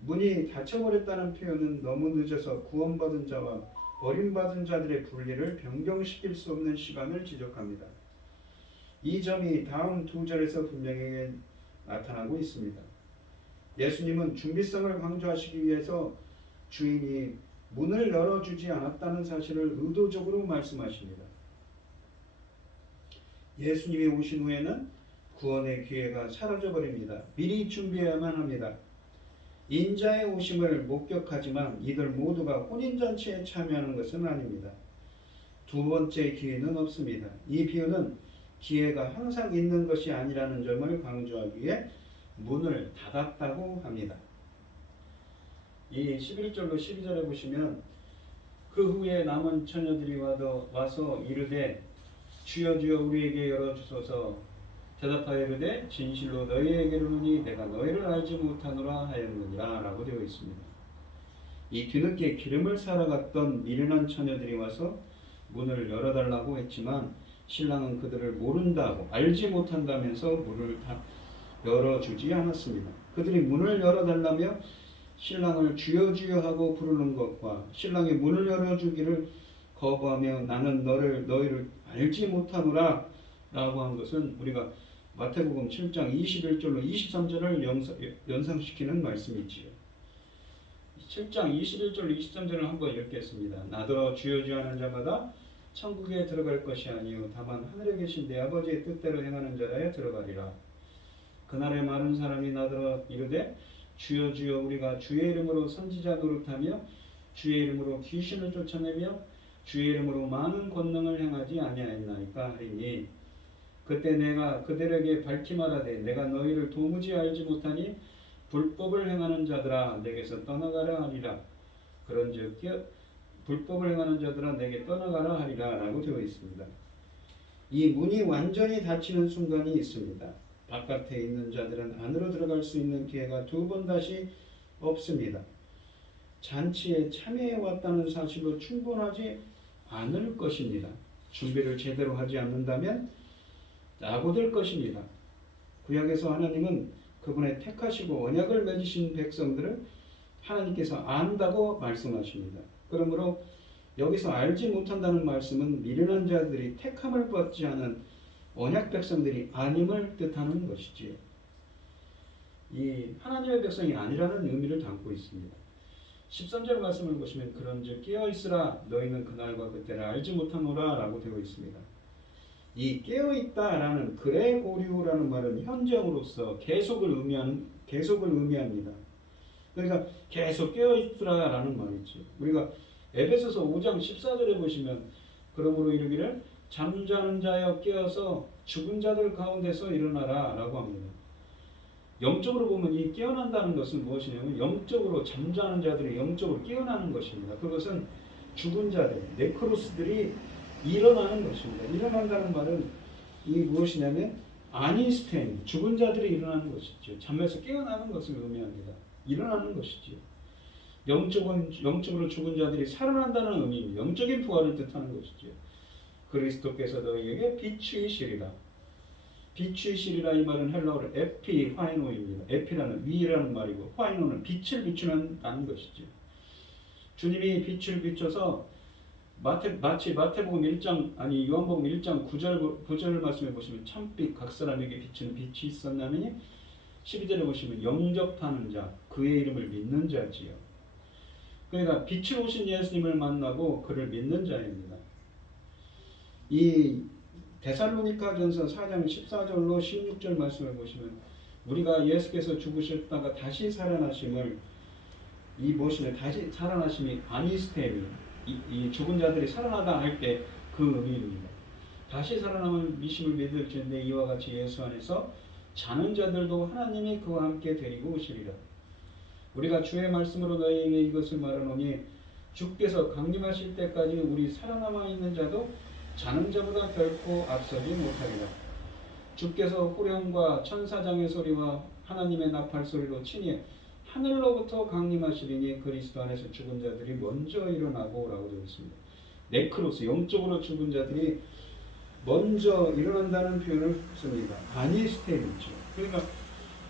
문이 닫혀버렸다는 표현은 너무 늦어서 구원받은 자와 버림받은 자들의 분리를 변경시킬 수 없는 시간을 지적합니다. 이 점이 다음 두 절에서 분명히 나타나고 있습니다. 예수님은 준비성을 강조하시기 위해서 주인이 문을 열어주지 않았다는 사실을 의도적으로 말씀하십니다. 예수님이 오신 후에는 구원의 기회가 사라져버립니다. 미리 준비해야만 합니다. 인자의 오심을 목격하지만 이들 모두가 혼인잔치에 참여하는 것은 아닙니다. 두 번째 기회는 없습니다. 이 비유는 기회가 항상 있는 것이 아니라는 점을 강조하기 위해 문을 닫았다고 합니다. 이 11절로 12절에 보시면 그 후에 남은 처녀들이 와서 이르되 주여 주여 우리에게 열어주소서. 대답하여 이르되 진실로 너희에게 이르노니 내가 너희를 알지 못하노라 하였느니라 라고 되어 있습니다. 이 뒤늦게 기름을 사러 갔던 미련한 처녀들이 와서 문을 열어달라고 했지만 신랑은 그들을 모른다고 알지 못한다면서 문을 다 열어주지 않았습니다. 그들이 문을 열어달라며 신랑을 주여 주여 하고 부르는 것과 신랑이 문을 열어주기를 거부하며 나는 너희를 알지 못하노라 라고 한 것은 우리가 마태복음 7장 21절로 23절을 연상시키는 말씀이지요. 7장 21절 23절을 한번 읽겠습니다. 나더러 주여 주여 하는 자마다 천국에 들어갈 것이 아니요 다만 하늘에 계신 내 아버지의 뜻대로 행하는 자라에 들어가리라. 그날에 많은 사람이 나더러 이르되 주여 주여 우리가 주의 이름으로 선지자 노릇하며 주의 이름으로 귀신을 쫓아내며 주의 이름으로 많은 권능을 행하지 아니하였나이까 하리니 그때 내가 그들에게 밝히 말하되 내가 너희를 도무지 알지 못하니 불법을 행하는 자들아 내게서 떠나가라 하리라. 그런즉 불법을 행하는 자들아 내게 떠나가라 하리라 라고 되어 있습니다. 이 문이 완전히 닫히는 순간이 있습니다. 바깥에 있는 자들은 안으로 들어갈 수 있는 기회가 두 번 다시 없습니다. 잔치에 참여해 왔다는 사실로 충분하지 않을 것입니다. 준비를 제대로 하지 않는다면 낙오될 것입니다. 구약에서 하나님은 그분의 택하시고 언약을 맺으신 백성들을 하나님께서 안다고 말씀하십니다. 그러므로 여기서 알지 못한다는 말씀은 미련한 자들이 택함을 받지 않은 언약 백성들이 아님을 뜻하는 것이지요. 이 하나님의 백성이 아니라는 의미를 담고 있습니다. 13절 말씀을 보시면 그런즉 깨어있으라 너희는 그날과 그때를 알지 못하노라 라고 되어 있습니다. 이 깨어있다라는 그레고리오라는 말은 현재형으로서 계속을 의미합니다. 그러니까 계속 깨어있으라라는 말이죠. 우리가 에베소서 5장 14절에 보시면 그러므로 이르기를 잠자는 자여 깨어서 죽은 자들 가운데서 일어나라 라고 합니다. 영적으로 보면 이 깨어난다는 것은 무엇이냐면 영적으로 잠자는 자들이 영적으로 깨어나는 것입니다. 그것은 죽은 자들, 네크로스들이 일어나는 것입니다. 일어난다는 말은 이 무엇이냐면 아니스텐, 죽은 자들이 일어나는 것이죠. 잠에서 깨어나는 것을 의미합니다. 일어나는 것이죠. 영적으로 죽은 자들이 살아난다는 의미입니다. 영적인 부활을 뜻하는 것이죠. 그리스도께서 너희에게 비추이시리라. 비추이시리라 이 말은 헬라어로 에피 화이노입니다. 에피라는 위라는 말이고 화이노는 빛을 비추는다는 것이죠. 주님이 빛을 비춰서 마치 마태복음 1장 요한복음 1장 9절 말씀해 보시면 참빛 각 사람에게 비추는 빛이 있었나니 12절에 보시면 영접하는 자 그의 이름을 믿는 자지요. 그러니까 빛으로 오신 예수님을 만나고 그를 믿는 자입니다. 이 데살로니가전서 4장 14절로 16절 말씀을 보시면 우리가 예수께서 죽으셨다가 다시 살아나심을 이 무엇이냐 다시 살아나심이 아니스테미 이 죽은 자들이 살아나다 할 때 그 의미입니다. 다시 살아남은 미심을 믿을지인데 이와 같이 예수 안에서 자는 자들도 하나님이 그와 함께 데리고 오시리라. 우리가 주의 말씀으로 너희에게 이것을 말하노니 주께서 강림하실 때까지 우리 살아남아 있는 자도 자는 자보다 결코 앞서지 못하리라. 주께서 후령과 천사장의 소리와 하나님의 나팔 소리로 친히 하늘로부터 강림하시리니 그리스도 안에서 죽은 자들이 먼저 일어나고 라고 되어 있습니다. 네크로스 영적으로 죽은 자들이 먼저 일어난다는 표현을 씁니다. 아니스테이죠. 그러니까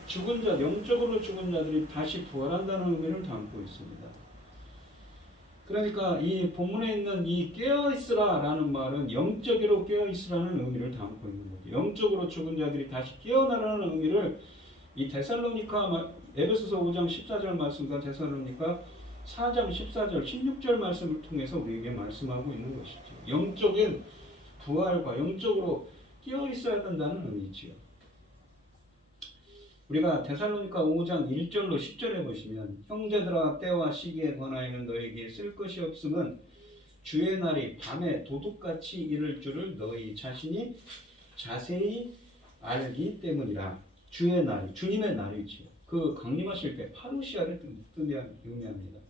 죽은 자 영적으로 죽은 자들이 다시 부활한다는 의미를 담고 있습니다. 그러니까 이 본문에 있는 이 깨어있으라라는 말은 영적으로 깨어있으라는 의미를 담고 있는 거죠. 영적으로 죽은 자들이 다시 깨어나라는 의미를 이 에베소서 5장 14절 말씀과 데살로니가 4장 14절 16절 말씀을 통해서 우리에게 말씀하고 있는 것이죠. 영적인 부활과 영적으로 깨어있어야 된다는 의미지요. 우리가 데살로니가 5장 1절로 10절에 보시면 형제들아 때와 시기에 관하여는 너에게 쓸 것이 없음은 주의 날이 밤에 도둑같이 이를 줄을 너희 자신이 자세히 알기 때문이라. 주의 날, 주님의 날이지요. 그 강림하실 때 파루시아를 의미합니다.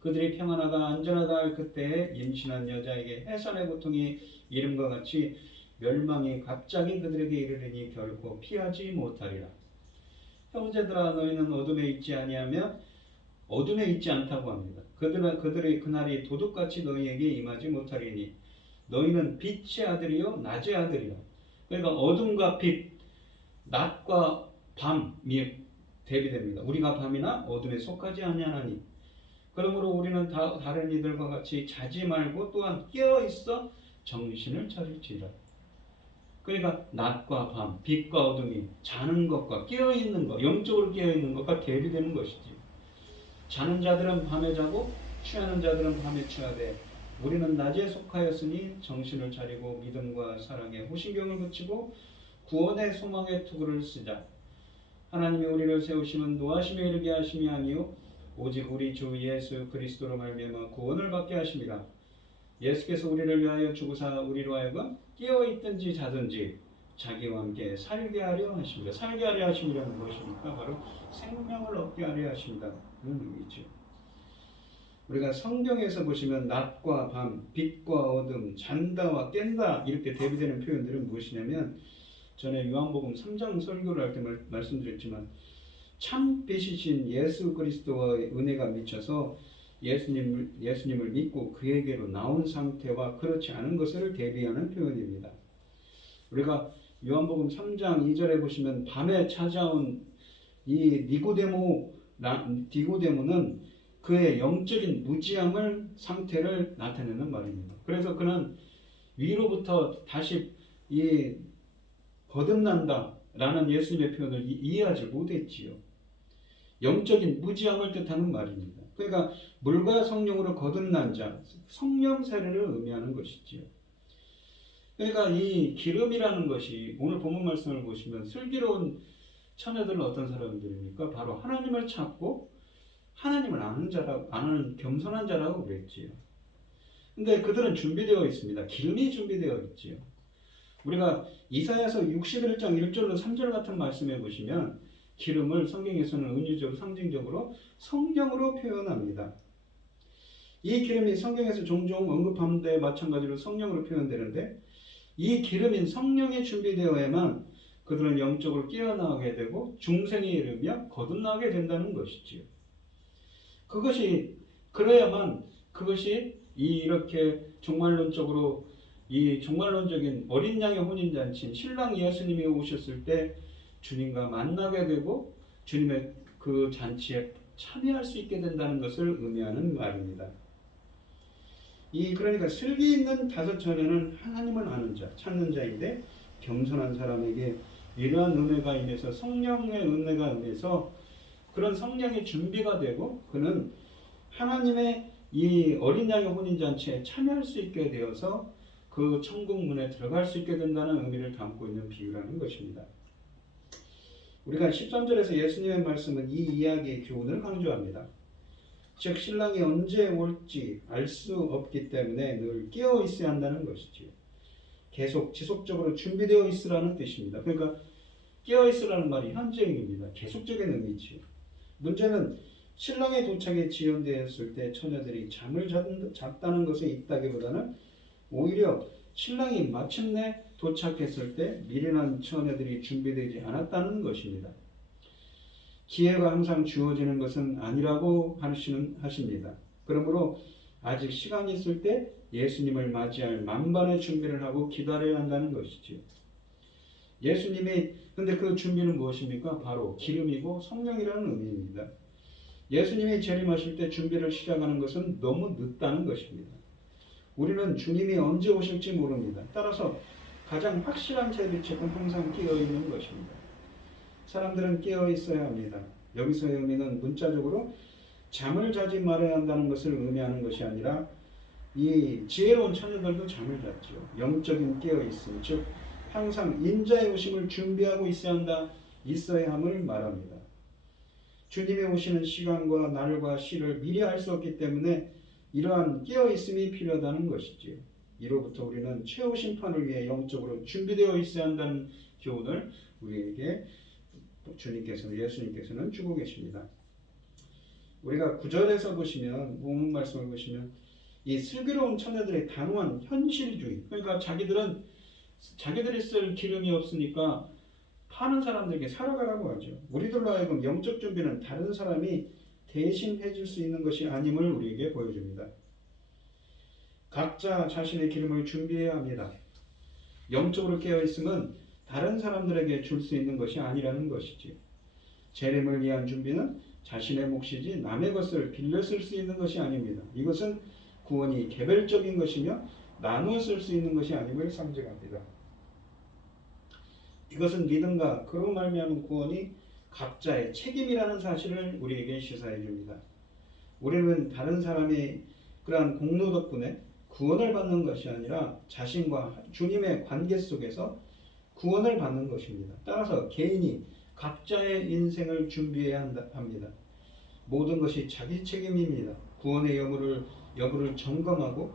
그들이 평안하다 안전하다 할 그때에 임신한 여자에게 해산의 고통이 이름과 같이 멸망이 갑자기 그들에게 이르리니 결코 피하지 못하리라. 형제들아 너희는 어둠에 있지 아니하며 어둠에 있지 않다고 합니다. 그들의 그날이 도둑같이 너희에게 임하지 못하리니 너희는 빛의 아들이요 낮의 아들이라. 그러니까 어둠과 빛, 낮과 밤이 대비됩니다. 우리가 밤이나 어둠에 속하지 아니하나니 그러므로 우리는 다른 이들과 같이 자지 말고 또한 깨어있어 정신을 차릴지라. 그러니까 낮과 밤, 빛과 어둠이 자는 것과 깨어있는 것, 영적으로 깨어있는 것과 대비되는 것이지. 자는 자들은 밤에 자고 취하는 자들은 밤에 취하되 우리는 낮에 속하였으니 정신을 차리고 믿음과 사랑에 호신경을 붙이고 구원의 소망의 투구를 쓰자. 하나님이 우리를 세우시면 노하심에 이르게 하심이 아니요 오직 우리 주 예수 그리스도로 말미암아 구원을 받게 하심이라. 예수께서 우리를 위하여 죽으사 우리로 하여금 깨어있든지 자든지 자기와 함께 살게 하려 하십니다. 살게 하려 하심이라는 무엇입니까? 바로 생명을 얻게 하려 하십니다. 그런 의미죠. 우리가 성경에서 보시면 낮과 밤, 빛과 어둠, 잔다와 깬다 이렇게 대비되는 표현들은 무엇이냐면 전에 요한복음 3장 설교를 할 때 말씀드렸지만 참 빛이신 예수 그리스도의 은혜가 미쳐서 예수님을 믿고 그에게로 나온 상태와 그렇지 않은 것을 대비하는 표현입니다. 우리가 요한복음 3장 2절에 보시면 밤에 찾아온 이 디고데모는 그의 영적인 무지함을 상태를 나타내는 말입니다. 그래서 그는 위로부터 다시 이 거듭난다라는 예수님의 표현을 이해하지 못했지요. 영적인 무지함을 뜻하는 말입니다. 그러니까 물과 성령으로 거듭난 자, 성령 세례를 의미하는 것이지요. 그러니까 이 기름이라는 것이 오늘 본문 말씀을 보시면 슬기로운 처녀들은 어떤 사람들입니까? 바로 하나님을 찾고 하나님을 아는 겸손한 자라고 그랬지요. 근데 그들은 준비되어 있습니다. 기름이 준비되어 있지요. 우리가 이사야서 61장 1절로 3절 같은 말씀에 보시면 기름을 성경에서는 은유적으로 상징적으로 성령으로 표현합니다. 이 기름이 성경에서 종종 언급하는 데 마찬가지로 성령으로 표현되는데 이 기름인 성령이 준비되어야만 그들은 영적으로 깨어나게 되고 중생에 이르며 거듭나게 된다는 것이지요. 그래야만 그것이 이렇게 종말론적인 어린 양의 혼인잔치인 신랑 예수님이 오셨을 때 주님과 만나게 되고 주님의 그 잔치에 참여할 수 있게 된다는 것을 의미하는 말입니다. 그러니까 슬기 있는 다섯 처녀는 하나님을 아는 자, 찾는 자인데 겸손한 사람에게 이러한 은혜가 임해서 성령의 은혜가 임해서 그런 성령의 준비가 되고 그는 하나님의 이 어린 양의 혼인잔치에 참여할 수 있게 되어서 그 천국 문에 들어갈 수 있게 된다는 의미를 담고 있는 비유라는 것입니다. 우리가 13절에서 예수님의 말씀은 이 이야기의 교훈을 강조합니다. 즉 신랑이 언제 올지 알 수 없기 때문에 늘 깨어 있어야 한다는 것이지요. 계속 지속적으로 준비되어 있으라는 뜻입니다. 그러니까 깨어 있으라는 말이 현재입니다. 계속적인 의미지요. 문제는 신랑의 도착에 지연되었을 때 처녀들이 잠을 잤다는 것에 있다기보다는 오히려 신랑이 마침내 도착했을 때 미련한 처녀들이 준비되지 않았다는 것입니다. 기회가 항상 주어지는 것은 아니라고 하십니다. 그러므로 아직 시간이 있을 때 예수님을 맞이할 만반의 준비를 하고 기다려야 한다는 것이지요. 근데 그 준비는 무엇입니까? 바로 기름이고 성령이라는 의미입니다. 예수님이 재림하실 때 준비를 시작하는 것은 너무 늦다는 것입니다. 우리는 주님이 언제 오실지 모릅니다. 따라서 가장 확실한 대비책은 항상 깨어있는 것입니다. 사람들은 깨어있어야 합니다. 여기서의 의미는 문자적으로 잠을 자지 말아야 한다는 것을 의미하는 것이 아니라 이 지혜로운 처녀들도 잠을 잤죠. 영적인 깨어있음, 즉 항상 인자의 오심을 준비하고 있어야 함을 말합니다. 주님의 오시는 시간과 날과 시를 미리 알 수 없기 때문에 이러한 깨어있음이 필요하다는 것이지요. 이로부터 우리는 최후 심판을 위해 영적으로 준비되어 있어야 한다는 교훈을 우리에게 예수님께서는 주고 계십니다. 우리가 9절에서 보시면 본문 말씀을 보시면 이 슬기로운 처녀들의 단호한 현실주의, 그러니까 자기들이 쓸 기름이 없으니까 파는 사람들에게 살아가라고 하죠. 우리들로 하여금 영적 준비는 다른 사람이 대신 해줄 수 있는 것이 아님을 우리에게 보여줍니다. 각자 자신의 기름을 준비해야 합니다. 영적으로 깨어있음은 다른 사람들에게 줄 수 있는 것이 아니라는 것이지. 재림을 위한 준비는 자신의 몫이지 남의 것을 빌려 쓸 수 있는 것이 아닙니다. 이것은 구원이 개별적인 것이며 나누어 쓸 수 있는 것이 아님을 상징합니다. 이것은 믿음과 그로 말미암은 구원이 각자의 책임이라는 사실을 우리에게 시사해 줍니다. 우리는 다른 사람의 그러한 공로 덕분에 구원을 받는 것이 아니라 자신과 주님의 관계 속에서 구원을 받는 것입니다. 따라서 개인이 각자의 인생을 준비해야 합니다. 모든 것이 자기 책임입니다. 구원의 여부를 점검하고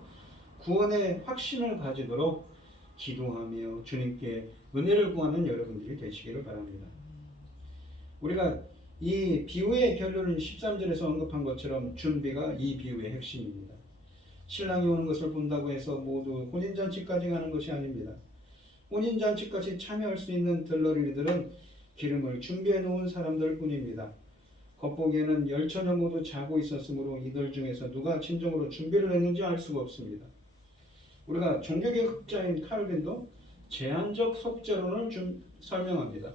구원의 확신을 가지도록 기도하며 주님께 은혜를 구하는 여러분들이 되시기를 바랍니다. 우리가 이 비유의 결론은 13절에서 언급한 것처럼 준비가 이 비유의 핵심입니다. 신랑이 오는 것을 본다고 해서 모두 혼인잔치까지 가는 것이 아닙니다. 혼인잔치까지 참여할 수 있는 들러리들은 기름을 준비해 놓은 사람들 뿐입니다. 겉보기에는 10처녀 모두 자고 있었으므로 이들 중에서 누가 진정으로 준비를 했는지 알 수가 없습니다. 우리가 종교계 학자인 칼빈도 제한적 속죄론을 설명합니다.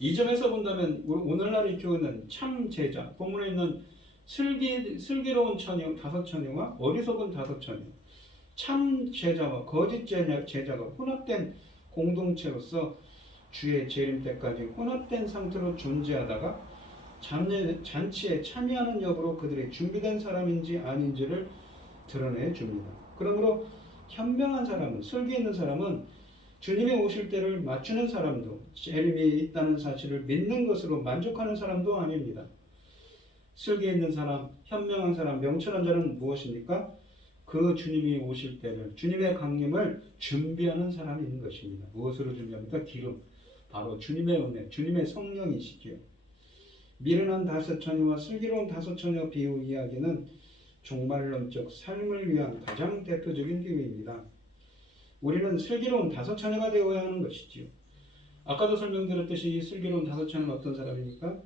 이 점에서 본다면 오늘날의 교회는 참 제자, 본문에 있는 슬기로운 처녀 5처녀와 어리석은 5처녀, 참 제자와 거짓 제자가 혼합된 공동체로서 주의 재림 때까지 혼합된 상태로 존재하다가 잔치에 참여하는 여부로 그들이 준비된 사람인지 아닌지를 드러내 줍니다. 그러므로 현명한 사람은, 슬기 있는 사람은 주님이 오실 때를 맞추는 사람도, 재림이 있다는 사실을 믿는 것으로 만족하는 사람도 아닙니다. 슬기 있는 사람, 현명한 사람, 명철한 자는 무엇입니까? 그 주님이 오실 때를, 주님의 강림을 준비하는 사람인 것입니다. 무엇으로 준비합니까? 기름, 바로 주님의 은혜, 주님의 성령이시지요. 미련한 다섯 처녀와 슬기로운 다섯 처녀 비유 이야기는 종말론적 삶을 위한 가장 대표적인 비유입니다. 우리는 슬기로운 다섯 처녀가 되어야 하는 것이지요. 아까도 설명드렸듯이 이 슬기로운 다섯 처녀는 어떤 사람입니까?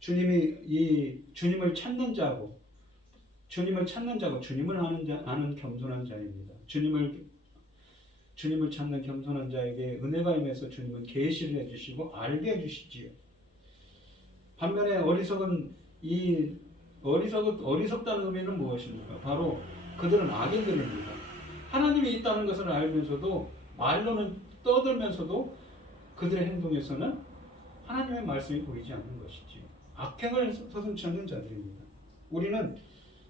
주님을 찾는 자고 주님을 아는 겸손한 자입니다. 주님을 찾는 겸손한 자에게 은혜가 임해서 주님은 계시를 해주시고 알게 해주시지요. 반면에 어리석다는 의미는 무엇입니까? 바로 그들은 악인들입니다. 하나님이 있다는 것을 알면서도, 말로는 떠들면서도 그들의 행동에서는 하나님의 말씀이 보이지 않는 것이지요. 악행을 서슴지 않는 자들입니다. 우리는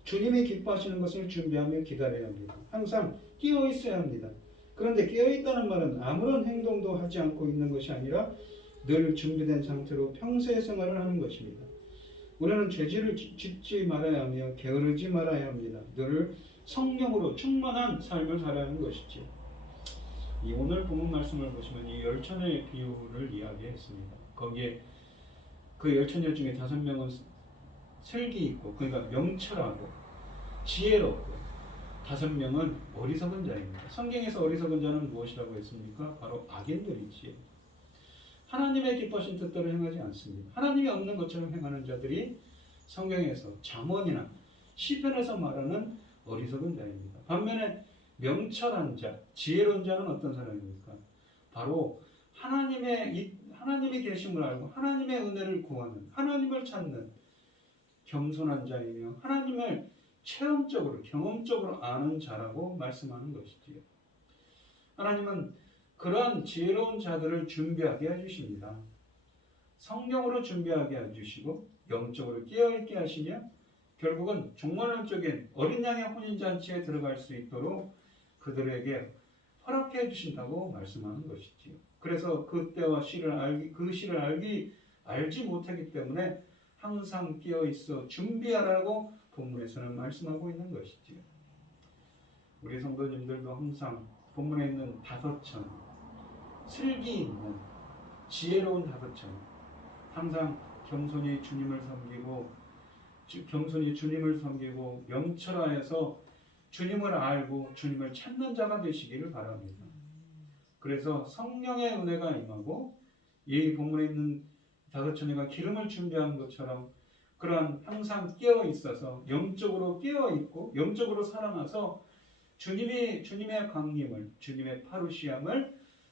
주님이 기뻐하시는 것을 준비하며 기다려야 합니다. 항상 끼어 있어야 합니다. 그런데 끼어 있다는 말은 아무런 행동도 하지 않고 있는 것이 아니라 늘 준비된 상태로 평소의 생활을 하는 것입니다. 우리는 죄질을 짓지 말아야 하며 게으르지 말아야 합니다. 늘 성령으로 충만한 삶을 살아야 하는 것이죠. 이 오늘 본문 말씀을 보시면 이 열 처녀의 비유를 이야기했습니다. 거기에 그 열 처녀 중에 5명은 슬기 있고, 그러니까 명철하고 지혜롭고, 5명은 어리석은 자입니다. 성경에서 어리석은 자는 무엇이라고 했습니까? 바로 악인들이지요. 하나님의 기뻐하신 뜻대로 행하지 않습니다. 하나님이 없는 것처럼 행하는 자들이 성경에서 잠언이나 시편에서 말하는 어리석은 자입니다. 반면에 명철한 자, 지혜로운 자는 어떤 사람입니까? 바로 하나님이 계심을 알고 하나님의 은혜를 구하는, 하나님을 찾는 겸손한 자이며 하나님을 체험적으로, 경험적으로 아는 자라고 말씀하는 것이지요. 하나님은 그러한 지혜로운 자들을 준비하게 해주십니다. 성령으로 준비하게 해주시고 영적으로 깨어있게 하시며 결국은 종말론적인 어린 양의 혼인잔치에 들어갈 수 있도록 그들에게 허락해 해주신다고 말씀하는 것이지요. 그래서 그 때와 그 시를 알지 못하기 때문에 항상 깨어있어 준비하라고 본문에서는 말씀하고 있는 것이지요. 우리 성도님들도 항상 본문에 있는 5처녀, 슬기 있는 지혜로운 5처녀, 항상 겸손히 주님을 섬기고 명철하여서 주님을 알고 주님을 찾는 자가 되시기를 바랍니다. 그래서 성령의 은혜가 임하고 이 본문에 있는 5처녀가 기름을 준비한 것처럼 그러한 항상 깨어 있어서 영적으로 깨어 있고 영적으로 살아나서 주님의 강림을, 주님의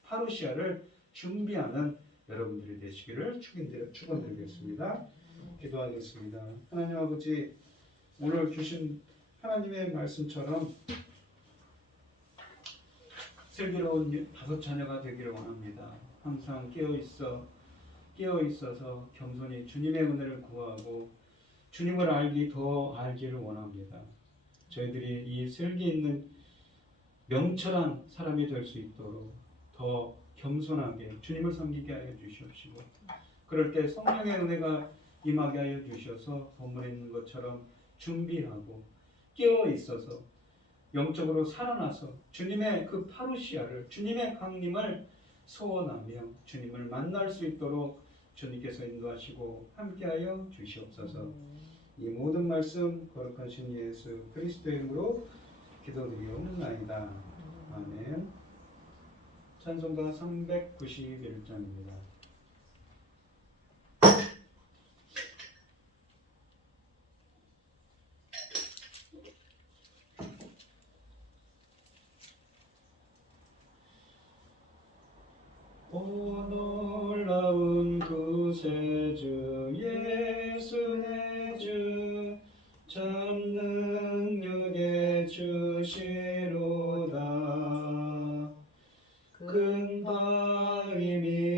파루시아를 준비하는 여러분들이 되시기를 축원드리겠습니다. 기도하겠습니다. 하나님 아버지, 오늘 주신 하나님의 말씀처럼 슬기로운 5처녀가 되기를 원합니다. 항상 깨어 있어서 겸손히 주님의 은혜를 구하고 주님을 더 알기를 원합니다. 저희들이 이 슬기 있는 명철한 사람이 될 수 있도록 더 겸손하게 주님을 섬기게 하여 주시옵시고, 그럴 때 성령의 은혜가 임하게 하여 주셔서 본문에 있는 것처럼 준비하고 깨어 있어서 영적으로 살아나서 주님의 그 파루시아를, 주님의 강림을 소원하며 주님을 만날 수 있도록 주님께서 인도하시고 함께하여 주시옵소서. 이 모든 말씀 거룩하신 예수 그리스도의 이름으로 기도드리옵나이다. 아멘. 찬송가 391장입니다. 오 놀라운 구세주 예수 내 주 참 능력의 주시로다. 큰 바위미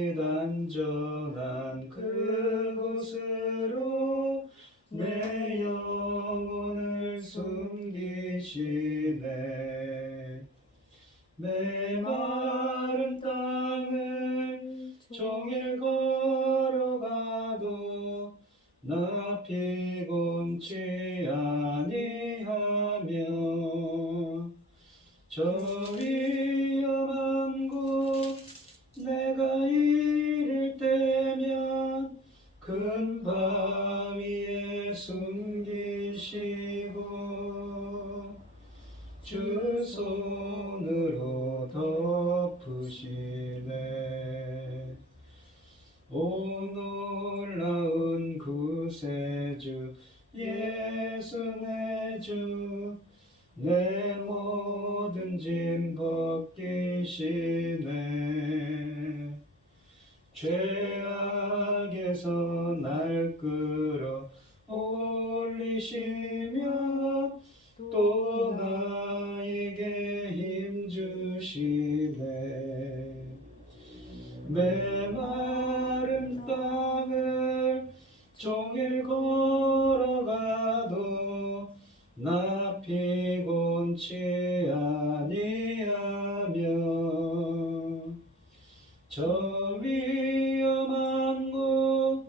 메마른 땅을 종일 걸어가도 나 피곤치 아니하며 저 위험한 곳 내가 이를 때면 큰 밤 위에 숨기시고 주 손으로 덮으시네. 오 놀라운 구세주 예수 내 주 내 모든 짐 벗기시네. 죄악에서 날 끌어 올리시며 또 나에게 힘 주시네. 메마른 땅을 종일 걸어가도 나 피곤치 아니하며 저 위험한 곳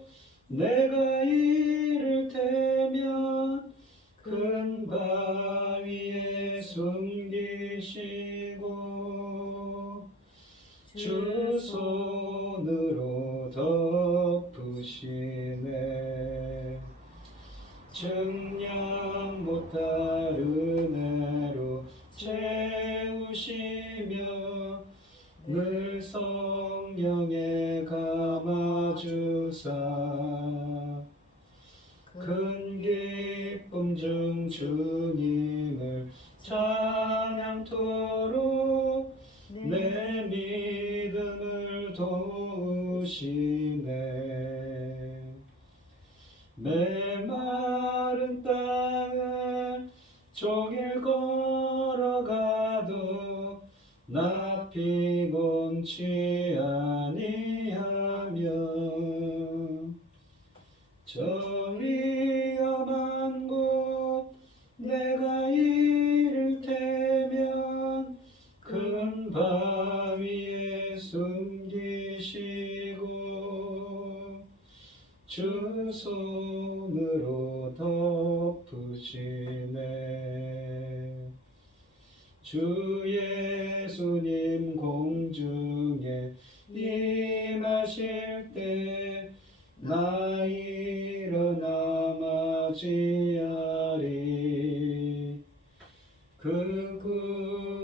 내가 이를 테면 큰 바위에 숨기시고 주 손으로 덮으시네. 증량 못할 은혜로 채우시며 늘 성령에 감아주사 큰 기쁨 중 주님을 찬양토록 내 믿음을 도우시네. 메마른 땅을 종일 걸어가도 나 피곤치 아니하며 저 위험한 곳 내가 이를 테면 큰 바위에 숨기시고 주 손으로 덮으시네. 주 예수님 공중에 임하실 때 나 일어나 맞이하리. 그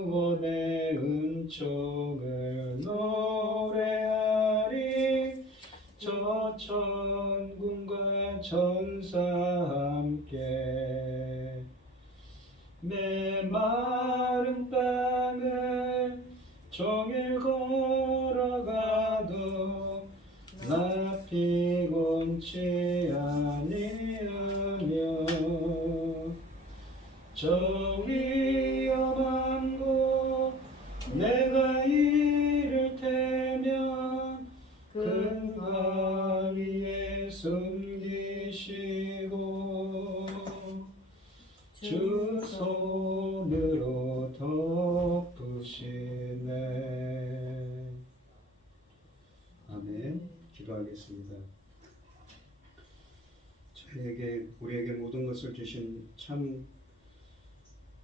구원의 은총을 노래하리. 저 천군과 천사 함께 메마른 땅을 종일 걸어가도 나 피곤치 아니하며 저 위험한 곳 내가 이를 테면 큰 바위에 숨기시고 주 손으로 덮으시네. 아멘. 기도하겠습니다. 우리에게 모든 것을 주신 참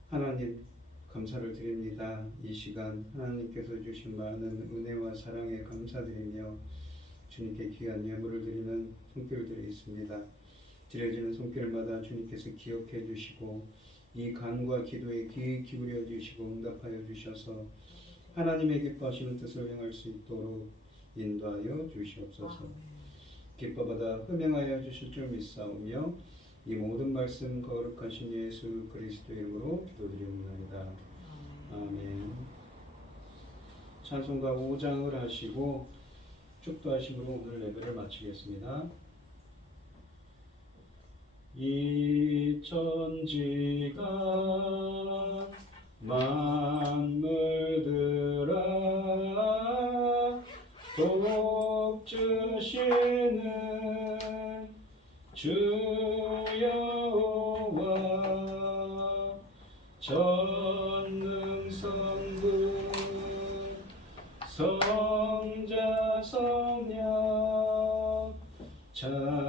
하나님 감사를 드립니다. 이 시간 하나님께서 주신 많은 은혜와 사랑에 감사드리며 주님께 귀한 예물을 드리는 손길들이 있습니다. 드려지는 손길마다 주님께서 기억해 주시고 이 간과 기도에 귀 기울여 주시고 응답하여 주셔서 하나님의 기뻐하시는 뜻을 행할 수 있도록 인도하여 주시옵소서. 기뻐받아 흠행하여 주실 줄 믿사오며 이 모든 말씀 거룩하신 예수 그리스도 이름으로 기도드리옵나이다. 아멘. 찬송가 5장을 하시고 축도하심으로 오늘 예배를 마치겠습니다. 이 천지가 만물들아 돕주시는 주 여호와 전능성부 성자 성령 찬송하고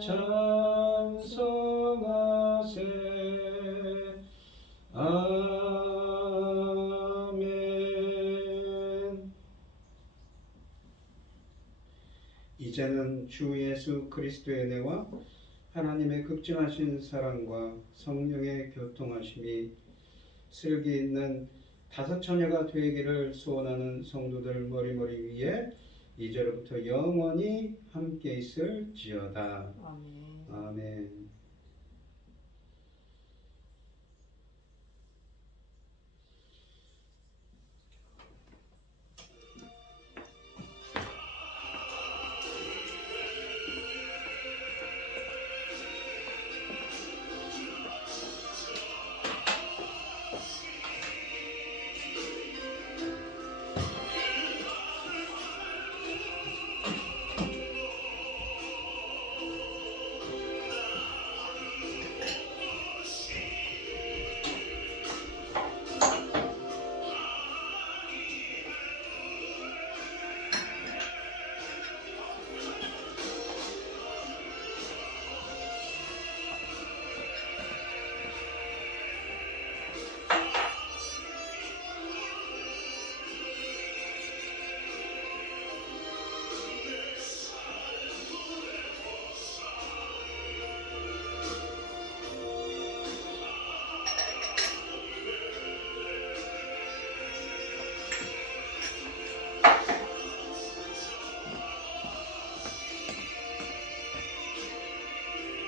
찬송하세 아멘. 이제는 주 예수 그리스도의 은혜와 하나님의 극진하신 사랑과 성령의 교통하심이 슬기 있는 다섯 처녀가 되기를 소원하는 성도들 머리머리 위에 이제로부터 영원히 함께 있을지어다. 아멘. 아멘.